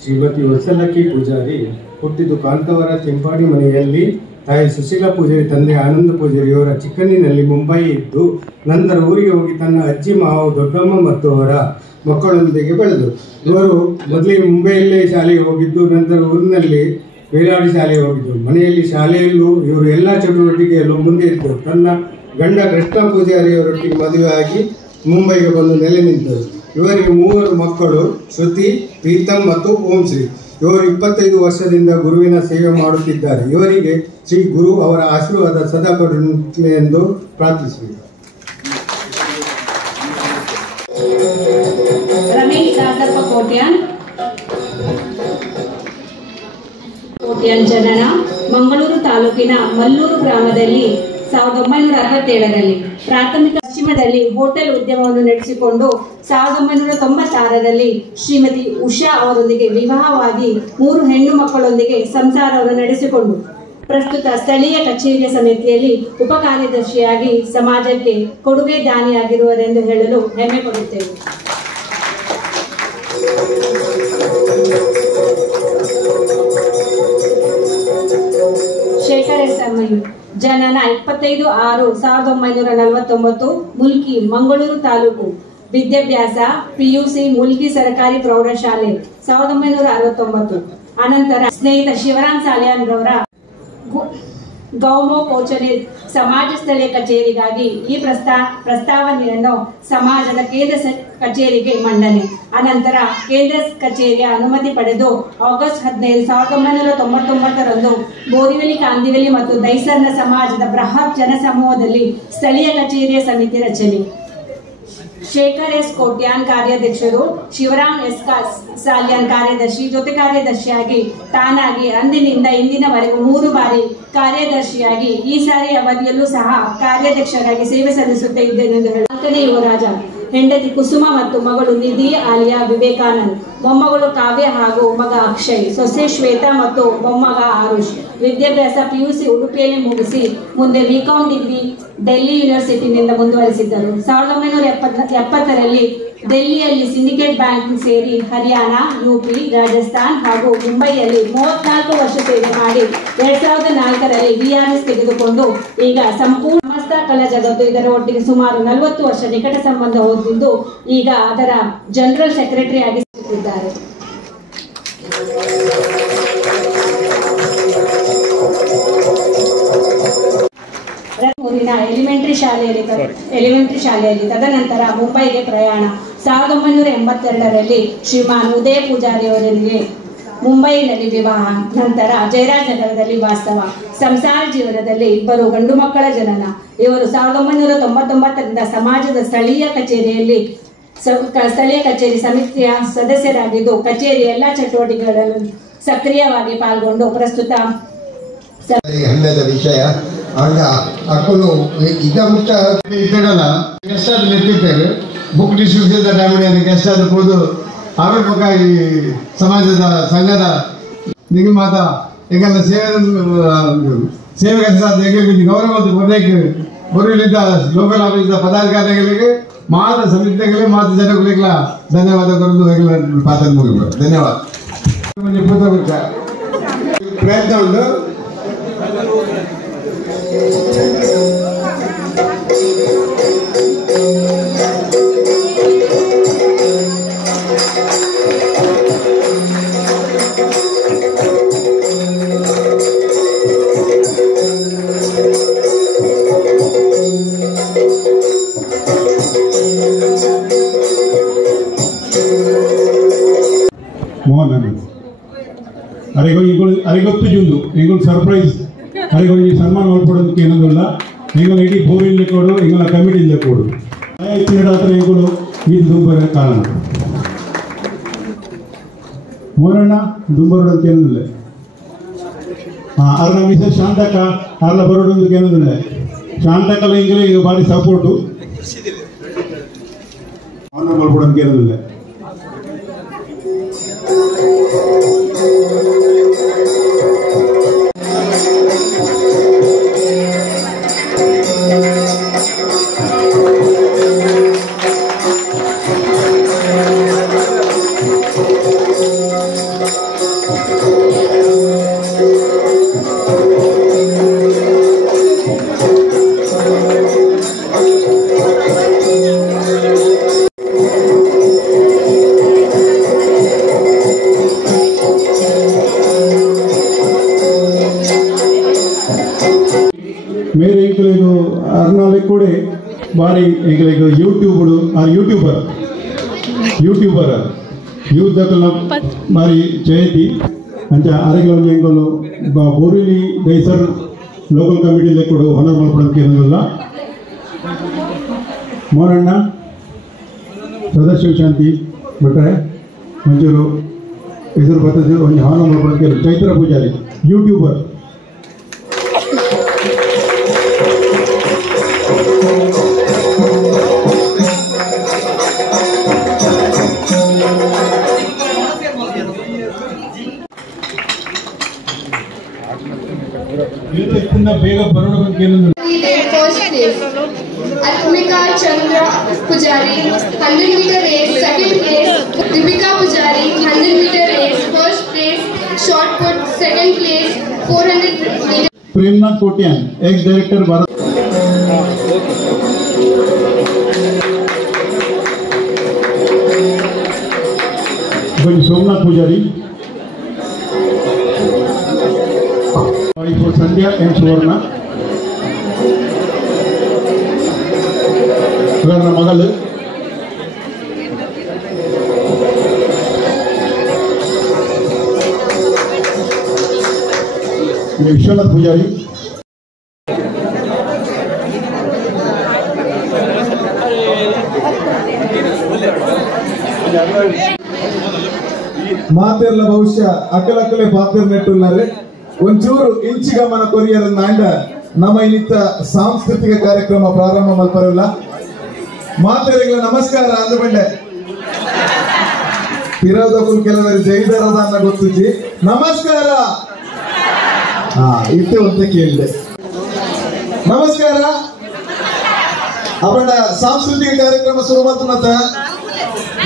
ಶ್ರೀಮತಿ ವತ್ಸಲಕ್ಕಿ ಪೂಜಾರಿ ಹುಟ್ಟಿದ್ದು ಕಾಂತವರ ಕೆಂಪಾಡಿ ಮನೆಯಲ್ಲಿ ತಾಯಿ ಸುಶೀಲಾ ಪೂಜಾರಿ ತಂದೆ ಆನಂದ ಪೂಜಾರಿಯವರ ಚಿಕ್ಕಂದಿನಲ್ಲಿ ಮುಂಬೈ ಇದ್ದು ನಂತರ ಊರಿಗೆ ಹೋಗಿ ತನ್ನ ಅಜ್ಜಿ ಮಾವು ದೊಡ್ಡಮ್ಮ ಮತ್ತು ಅವರ ಮಕ್ಕಳೊಂದಿಗೆ ಬೆಳೆದು ಇವರು ಮೊದಲಿಗೆ ಮುಂಬೈಯಲ್ಲೇ ಶಾಲೆಗೆ ಹೋಗಿದ್ದು ನಂತರ ಊರಿನಲ್ಲಿ ಬೇಲಾಡಿ ಶಾಲೆಗೆ ಹೋಗಿದ್ದು ಮನೆಯಲ್ಲಿ ಶಾಲೆಯಲ್ಲೂ ಇವರು ಎಲ್ಲ ಚಟುವಟಿಕೆಯಲ್ಲೂ ಮುಂದೆ ಇದ್ದರು. ತನ್ನ ಗಂಡ ಕೃಷ್ಣ ಪೂಜಾರಿಯವರೊಟ್ಟಿಗೆ ಮದುವೆಯಾಗಿ ಮುಂಬೈಗೆ ಬಂದು ನೆಲೆ ನಿಂತರು. ಇವರಿಗೆ 3 ಮಕ್ಕಳು ಶ್ರುತಿ, ಪ್ರೀತಮ್ ಮತ್ತು ಓಂಶ್ರೀ. ಇವರು 25 ವರ್ಷದಿಂದ ಗುರುವಿನ ಸೇವೆ ಮಾಡುತ್ತಿದ್ದಾರೆ. ಇವರಿಗೆ ಶ್ರೀ ಗುರು ಅವರ ಆಶೀರ್ವಾದ ಸದಾ ಕೊಡಲಿ ಎಂದು ಪ್ರಾರ್ಥಿಸುವೆ. ರಮೇಶ್ ದಾಸಪ್ಪ ಕೋಟ್ಯಾನ್ ಜನನ ಮಂಗಳೂರು ತಾಲೂಕಿನ ಮಲ್ಲೂರು ಗ್ರಾಮದಲ್ಲಿ 1967ರಲ್ಲಿ ಪ್ರಾಥಮಿಕ ಪಶ್ಚಿಮದಲ್ಲಿ ಹೋಟೆಲ್ ಉದ್ಯಮವನ್ನು ನಡೆಸಿಕೊಂಡು 1996ರಲ್ಲಿ ಶ್ರೀಮತಿ ಉಷಾ ಅವರೊಂದಿಗೆ ವಿವಾಹವಾಗಿ 3 ಹೆಣ್ಣು ಮಕ್ಕಳೊಂದಿಗೆ ಸಂಸಾರವನ್ನು ನಡೆಸಿಕೊಂಡು ಪ್ರಸ್ತುತ ಸ್ಥಳೀಯ ಕಚೇರಿಯ ಸಮಿತಿಯಲ್ಲಿ ಉಪ ಕಾರ್ಯದರ್ಶಿಯಾಗಿ ಸಮಾಜಕ್ಕೆ ಕೊಡುಗೆ ದಾನಿಯಾಗಿರುವರೆಂದು ಹೇಳಲು ಹೆಮ್ಮೆ ಪಡುತ್ತೇವೆ. ಶೇಖರ್ ಎಸ್ ಅಮ್ಮಯ್ಯ ಜನನ 25/6/1949 ಮುಲ್ಕಿ ಮಂಗಳೂರು ತಾಲೂಕು. ವಿದ್ಯಾಭ್ಯಾಸ PUC ಮುಲ್ಕಿ ಸರ್ಕಾರಿ ಪ್ರೌಢಶಾಲೆ 1969. ಅನಂತರ ಸ್ನೇಹಿತ ಶಿವರಾಮ್ ಸಾಲಿಯಾನ್ ರವರ ಗೌಮೋ ಕೋಚನೆ ಸಮಾಜ ಸ್ಥಳೀಯ ಕಚೇರಿಗಾಗಿ ಈ ಪ್ರಸ್ತಾವನೆಯನ್ನು ಸಮಾಜದ ಕೇಂದ್ರ ಕಚೇರಿಗೆ ಮಂಡನೆ. ಅನಂತರ ಕೇಂದ್ರ ಕಚೇರಿಯ ಅನುಮತಿ ಪಡೆದು ಆಗಸ್ಟ್ 15, 1999ರಂದು ಬೋರಿವಲಿ, ಕಾಂದಿವಲಿ ಮತ್ತು ದೈಸರ್ನ ಸಮಾಜದ ಬೃಹತ್ ಜನಸಮೂಹದಲ್ಲಿ ಸ್ಥಳೀಯ ಕಚೇರಿಯ ಸಮಿತಿ ರಚನೆ. ಶೇಖರ್ ಎಸ್ ಕೋಟ್ಯಾನ್ ಕಾರ್ಯಾಧ್ಯಕ್ಷರು, ಶಿವರಾಮ್ ಎಸ್ ಸಾಲಿಯಾನ್ ಕಾರ್ಯದರ್ಶಿ, ಜೊತೆ ಕಾರ್ಯದರ್ಶಿಯಾಗಿ ತಾನಾಗಿ ಅಂದಿನಿಂದ ಇಂದಿನವರೆಗೂ 3 ಬಾರಿ ಕಾರ್ಯದರ್ಶಿಯಾಗಿ ಈ ಸಾರಿ ಅವಧಿಯಲ್ಲೂ ಸಹ ಕಾರ್ಯಾಧ್ಯಕ್ಷರಾಗಿ ಸೇವೆ ಸಲ್ಲಿಸುತ್ತಿದ್ದೇನೆಂದು ಹೇಳಿ 4ನೇ ಯುವರಾಜ, ಹೆಂಡತಿ ಕುಸುಮ ಮತ್ತು ಮಗಳು ನಿಧಿ ಆಲಿಯಾ ವಿವೇಕಾನಂದ್, ಮೊಮ್ಮಗಳು ಕಾವ್ಯ ಹಾಗೂ ಮಗ ಅಕ್ಷಯ್, ಸೊಸೆ ಶ್ವೇತಾ ಮತ್ತು ಮೊಮ್ಮಗ ಆರುಷ್. ವಿದ್ಯಾಭ್ಯಾಸ PUC ಉಡುಪಿಯಲ್ಲಿ ಮುಗಿಸಿ ಮುಂದೆ BCom ಡಿಗ್ರಿ ಡೆಲ್ಲಿ ಯೂನಿವರ್ಸಿಟಿನಿಂದ ಮುಂದುವರಿಸಿದ್ದರು. 1970ರಲ್ಲಿ ಡೆಲ್ಲಿಯಲ್ಲಿ ಸಿಂಡಿಕೇಟ್ ಬ್ಯಾಂಕ್ ಸೇರಿ ಹರಿಯಾಣ, UP, ರಾಜಸ್ಥಾನ್ ಹಾಗೂ ಮುಂಬೈಯಲ್ಲಿ 34 ವರ್ಷ ಸೇವೆ ಮಾಡಿ 2004ರಲ್ಲಿ VRS ತೆಗೆದುಕೊಂಡು ಈಗ ಸಂಪೂರ್ಣ ಸಮಸ್ತ ಕಲಾ ಜಗತ್ತು ಇದರ ಒಟ್ಟಿಗೆ ಸುಮಾರು 40 ವರ್ಷ ನಿಕಟ ಸಂಬಂಧ ಹೊಂದಿದ್ದು ಈಗ ಅದರ ಜನರಲ್ ಸೆಕ್ರೆಟರಿ ಆಗಿ ಸಿಕ್ಕಿದ್ದಾರೆ. ಊರಿನ ಎಲಿಮೆಂಟರಿ ಶಾಲೆಯಲ್ಲಿ ತದನಂತರ ಮುಂಬೈಗೆ ಪ್ರಯಾಣ. 1982ರಲ್ಲಿ ಶ್ರೀಮಾನ್ ಉದಯ ಪೂಜಾರಿ ಅವರಿಗೆ ಮುಂಬೈನಲ್ಲಿ ವಿವಾಹ, ನಂತರ ಜಯರಾಜ್ ನಗರದಲ್ಲಿ ವಾಸ್ತವ. ಸಂಸಾರ ಜೀವನದಲ್ಲಿ 2 ಗಂಡು ಮಕ್ಕಳ ಜನನ. ಇವರು 1999ರಿಂದ ಸಮಾಜದ ಸ್ಥಳೀಯ ಕಚೇರಿ ಸಮಿತಿಯ ಸದಸ್ಯರಾಗಿದ್ದು ಕಚೇರಿ ಎಲ್ಲಾ ಚಟುವಟಿಕೆಗಳಲ್ಲಿ ಸಕ್ರಿಯವಾಗಿ ಪಾಲ್ಗೊಂಡು ಪ್ರಸ್ತುತ ಹೆಮ್ಮೆದ ವಿಷಯ. ಆಗ ಅಕ್ಕನು ಈಗ ಮುಖ್ಯ ಇದ್ದಲ್ಲ ಗೆಸ್ಟ್ ಆದ ನೆತ್ತಿರ್ತೇವೆ ಬುಕ್ ಡಿಸ್ಟ್ರಿಬ್ಯೂಷನ್ ಟೈಮ್ ಗೆಸ್ಟ್ ಆದ ಕೂದು ಅವರ ಪಕ್ಕ ಈ ಸಮಾಜದ ಸಂಘದ ನಿಗಮಾದ ಈಗೆಲ್ಲ ಸೇವೆ ಗೌರವ ಬರುವುದರಿಂದ ಲೋಕಲ್ ಆಫೀಸ್ ಪದಾಧಿಕಾರಿಗಳಿಗೆ ಮಾತ ಸಮಿತಿಗಳಿಗೆ ಮಾತ ಜನಗಳಿಗೆ ಧನ್ಯವಾದ ಕೊಡಲು ಪಾತ್ರ ಮುಗಿಬೋದು. ಧನ್ಯವಾದ. ಪ್ರಯತ್ನ ಉಂಟು. ಅರಿಗೊತ್ತು ಜುಂದು ಎಂಗಳು ಸರ್ಪ್ರೈಸ್ ಅರಿಗೊಂದು ಸನ್ಮಾನ ಒಳ್ಪಡೋದಕ್ಕೆ ಏನೊಂದಿಲ್ಲ. ಎಂಗಳ ಇಡೀ ಬೋರಿಲ್ಲೇ ಕೊಡು, ಎಂಗಳ ಕಮಿಟಿಯಿಂದ ಕೊಡು ಹತ್ರ ಎಂಗಳು ಇದು ದುಂಬರ ಕಾರಣ ಮೋರಣ್ಣ ದುಂಬರೋದಕ್ಕೆ ಏನೊಂದಿಲ್ಲ. ಅರ್ನ ಮಿಸಸ್ ಶಾಂತಕ್ಕ ಅರ್ಲ ಬರೋದಕ್ಕೆ ಏನೊಂದಿಲ್ಲ. ಶಾಂತಕ್ಕಲ್ಲ ಎಂಗಳು ಈಗ ಭಾರಿ ಸಪೋರ್ಟು ಅವನ್ನ ಮಾಡ್ಕೊಡೋದಕ್ಕೆ ಏನೊಂದಿಲ್ಲ. मेरे इंकलेगो अर्नाले कोडे बारी इंकलेगो यूट्यूबर ಯೂತ್ ಕ್ಲಬ್ ಬಾರಿ ಜಯಂತಿ ಅಂಚ ಅರೆಗಲ ಎಂಗಲು ಬೋರಿಲಿ ದೈಸರ್ ಲೋಕಲ್ ಕಮಿಟಿಲೆ ಕೂಡ ಹೊನರ್ ಮಾಡ್ಕೊಳಕ್ಕೆ ಏನಲ್ಲ ಮೋರಣ್ಣ ಸದಾಶಿವ ಶಾಂತಿ ಬಿಟ್ರೆ ಮಂಜೂರು ಹೆಸರು ಬರ್ತದೆ ಒಂದು ಹಾನ ಮಾಡ್ಕೊಳಕ್ಕೆ ಚೈತ್ರ ಪೂಜಾರಿ ಯೂಟ್ಯೂಬರ್ ಬೇಗ ಬರೋಣಕ್ಕೆ Atmika Chandra Pujari 100 meter race, second place. Deepika Pujari 100 meter race, first place. Shot put, second place. 400 meter. Premnath Kotian ex director Bharat Somnath पुजारी संध्या एम सुवर्ण मगल विश्वनाथ पुजारी ಮಾತೆರ್ಲ ಬಹುಶಃ ಅಕ್ಕಲಕ್ಕಲೆ ಪಾತ್ರ ನೆಟ್ಟುಲ್ಲಾರೆ ಒಂಚೂರು ಇಂಚಿಗ ಮನ ಕೊರಿಯರನ್ನ ಅಂಡ ನಮ್ಮ ಇನ್ನಿತ್ತ ಸಾಂಸ್ಕೃತಿಕ ಕಾರ್ಯಕ್ರಮ ಪ್ರಾರಂಭ ಮಲ್ಪರಲ್ಲ ಮಾತೆರಿಗೆ ನಮಸ್ಕಾರ ಅಂದ ಬಂಡೆ ಪಿರೋದಕ್ಕೂ ಕೆಲವರು ಜೈದರದ ಅನ್ನ ಗೊತ್ತಿದ್ದಿ ನಮಸ್ಕಾರ ಇತ್ತೆ ಅಂತ ಕೇಳಿದೆ ನಮಸ್ಕಾರ ಅವನ ಸಾಂಸ್ಕೃತಿಕ ಕಾರ್ಯಕ್ರಮ ಶುರು ಮಾಡ್ತಾನಂತ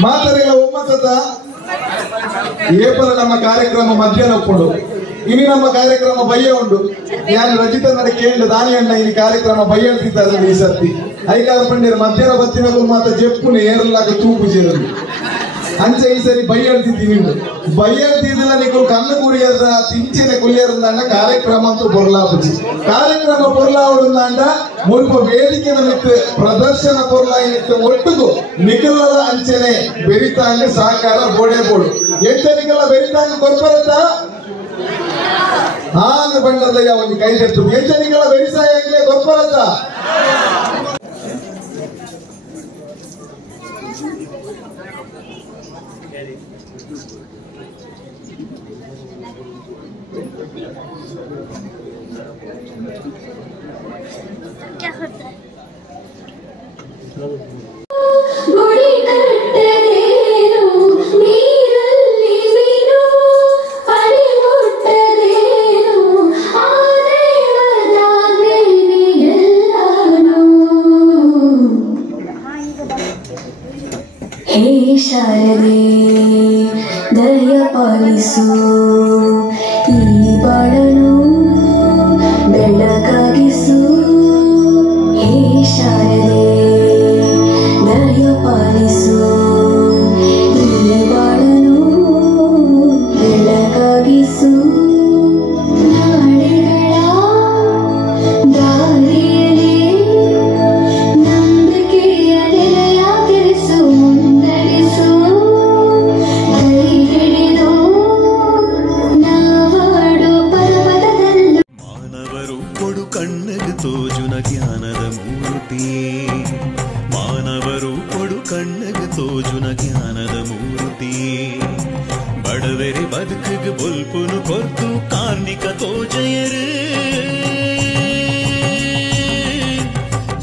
ಮಾತೆರೆಗಳ ಒಮ್ಮತದ ಏಪ್ರಿಲ್ ನಮ್ಮ ಕಾರ್ಯಕ್ರಮ ಮಧ್ಯಾಹ್ನ ಒಪ್ಕೊಂಡು ಇನ್ನು ನಮ್ಮ ಕಾರ್ಯಕ್ರಮ ಬಯ್ಯ ಉಂಡು ನಾನು ರಜಿತ ನಡೆ ಕೇಳಿದ ದಾನಿಯಣ್ಣ ಈ ಕಾರ್ಯಕ್ರಮ ಬಯ್ಯ ಅಂತಿದ್ದಾರೆ ಈ ಸರ್ತಿ ಐಕಾಲ ಪಂಡಿರ ಮಧ್ಯಾಹ್ನ ಬತ್ತಿನ ಮಾತ ಜಪ್ಪುನ ಏರಲಾಗ ತೂಪು ಸೇರಲು ಅಂಚ ಈ ಸರಿ ಬಯ್ಯ ಅಂತಿದ್ದೀವಿ ಬಯ್ಯ ಅಂತಿದ್ದಿಲ್ಲ ನೀವು ಕಣ್ಣು ಕುಡಿಯದ ತಿಂಚಿನ ಕುಲಿಯರಂದಾಂಡ ಕಾರ್ಯಕ್ರಮ ಅಂತೂ ಬೊರ್ಲಾಪುಜಿ ಕಾರ್ಯಕ್ರಮ ಬೊರ್ಲಾವುದಂದಾಂಡ ಮುಲ್ಪ ವೇದಿಕೆ ಮಿತ್ತು ಪ್ರದರ್ಶನ ಬೊರ್ಲಾಯಿತ್ತು ಒಟ್ಟುಗು ನಿಖಲದ ಅಂಚನೆ ಬೆರಿತಾಂಗ ಸಹಕಾರ ಬೋಡೆ ಬೋಡು ಎಂಚನಿಗೆಲ್ಲ ಬೆರಿತಾಂಗ ಕೊರ್ಪರತ್ತ ಹಾಂಗ ಬಂಡದಯ್ಯ ಒಂದು ಕೈಗೆತ್ತು ಎಂಚನಿಗೆಲ್ಲ ಬೆರಿಸಾಯಂಗೆ ಕೊರ್ಪರತ್ತ क्या होता है हे शारदे दया पालिसु ಈ ಬಾಳನು ಬೆಳಕಾಗಿಸು ಹೇ ಶಾರದೆ ದಯ ಪಾಲಿಸು ಈ ಬಾಳನು ಬೆಳಕಾಗಿಸು ನಾಡಿಗಳ ದಾರಿಯಲ್ಲಿ ನಂಬಿಕೆಯ ನೆಲೆಯಾಗಿರಿಸು ಮುನ್ನಡೆಸು ಕೈ ಹಿಡಿದು ನಾವಾಡು ಪರ್ವತದಲ್ಲೂ ಮಾನವರು ಕೊಡು ಕಣ್ಣಗೆ ತೋಜುನ ಜ್ಞಾನದ ಮೂರ್ತಿ ಮಾನವರು ಕೊಡು ಕಣ್ಣಗೆ ತೋಜುನ ಜ್ಞಾನದ ಮೂರ್ತಿ ಬಡವೆರೆ ಬದುಕಿಗೆ ಬೊಲ್ಪುನು ಕೊರ್ತು ಕಾರ್ಮಿಕ ತೋಜಯರು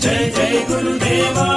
ಜಯ ಜಯ ಗುರುದೇವಾ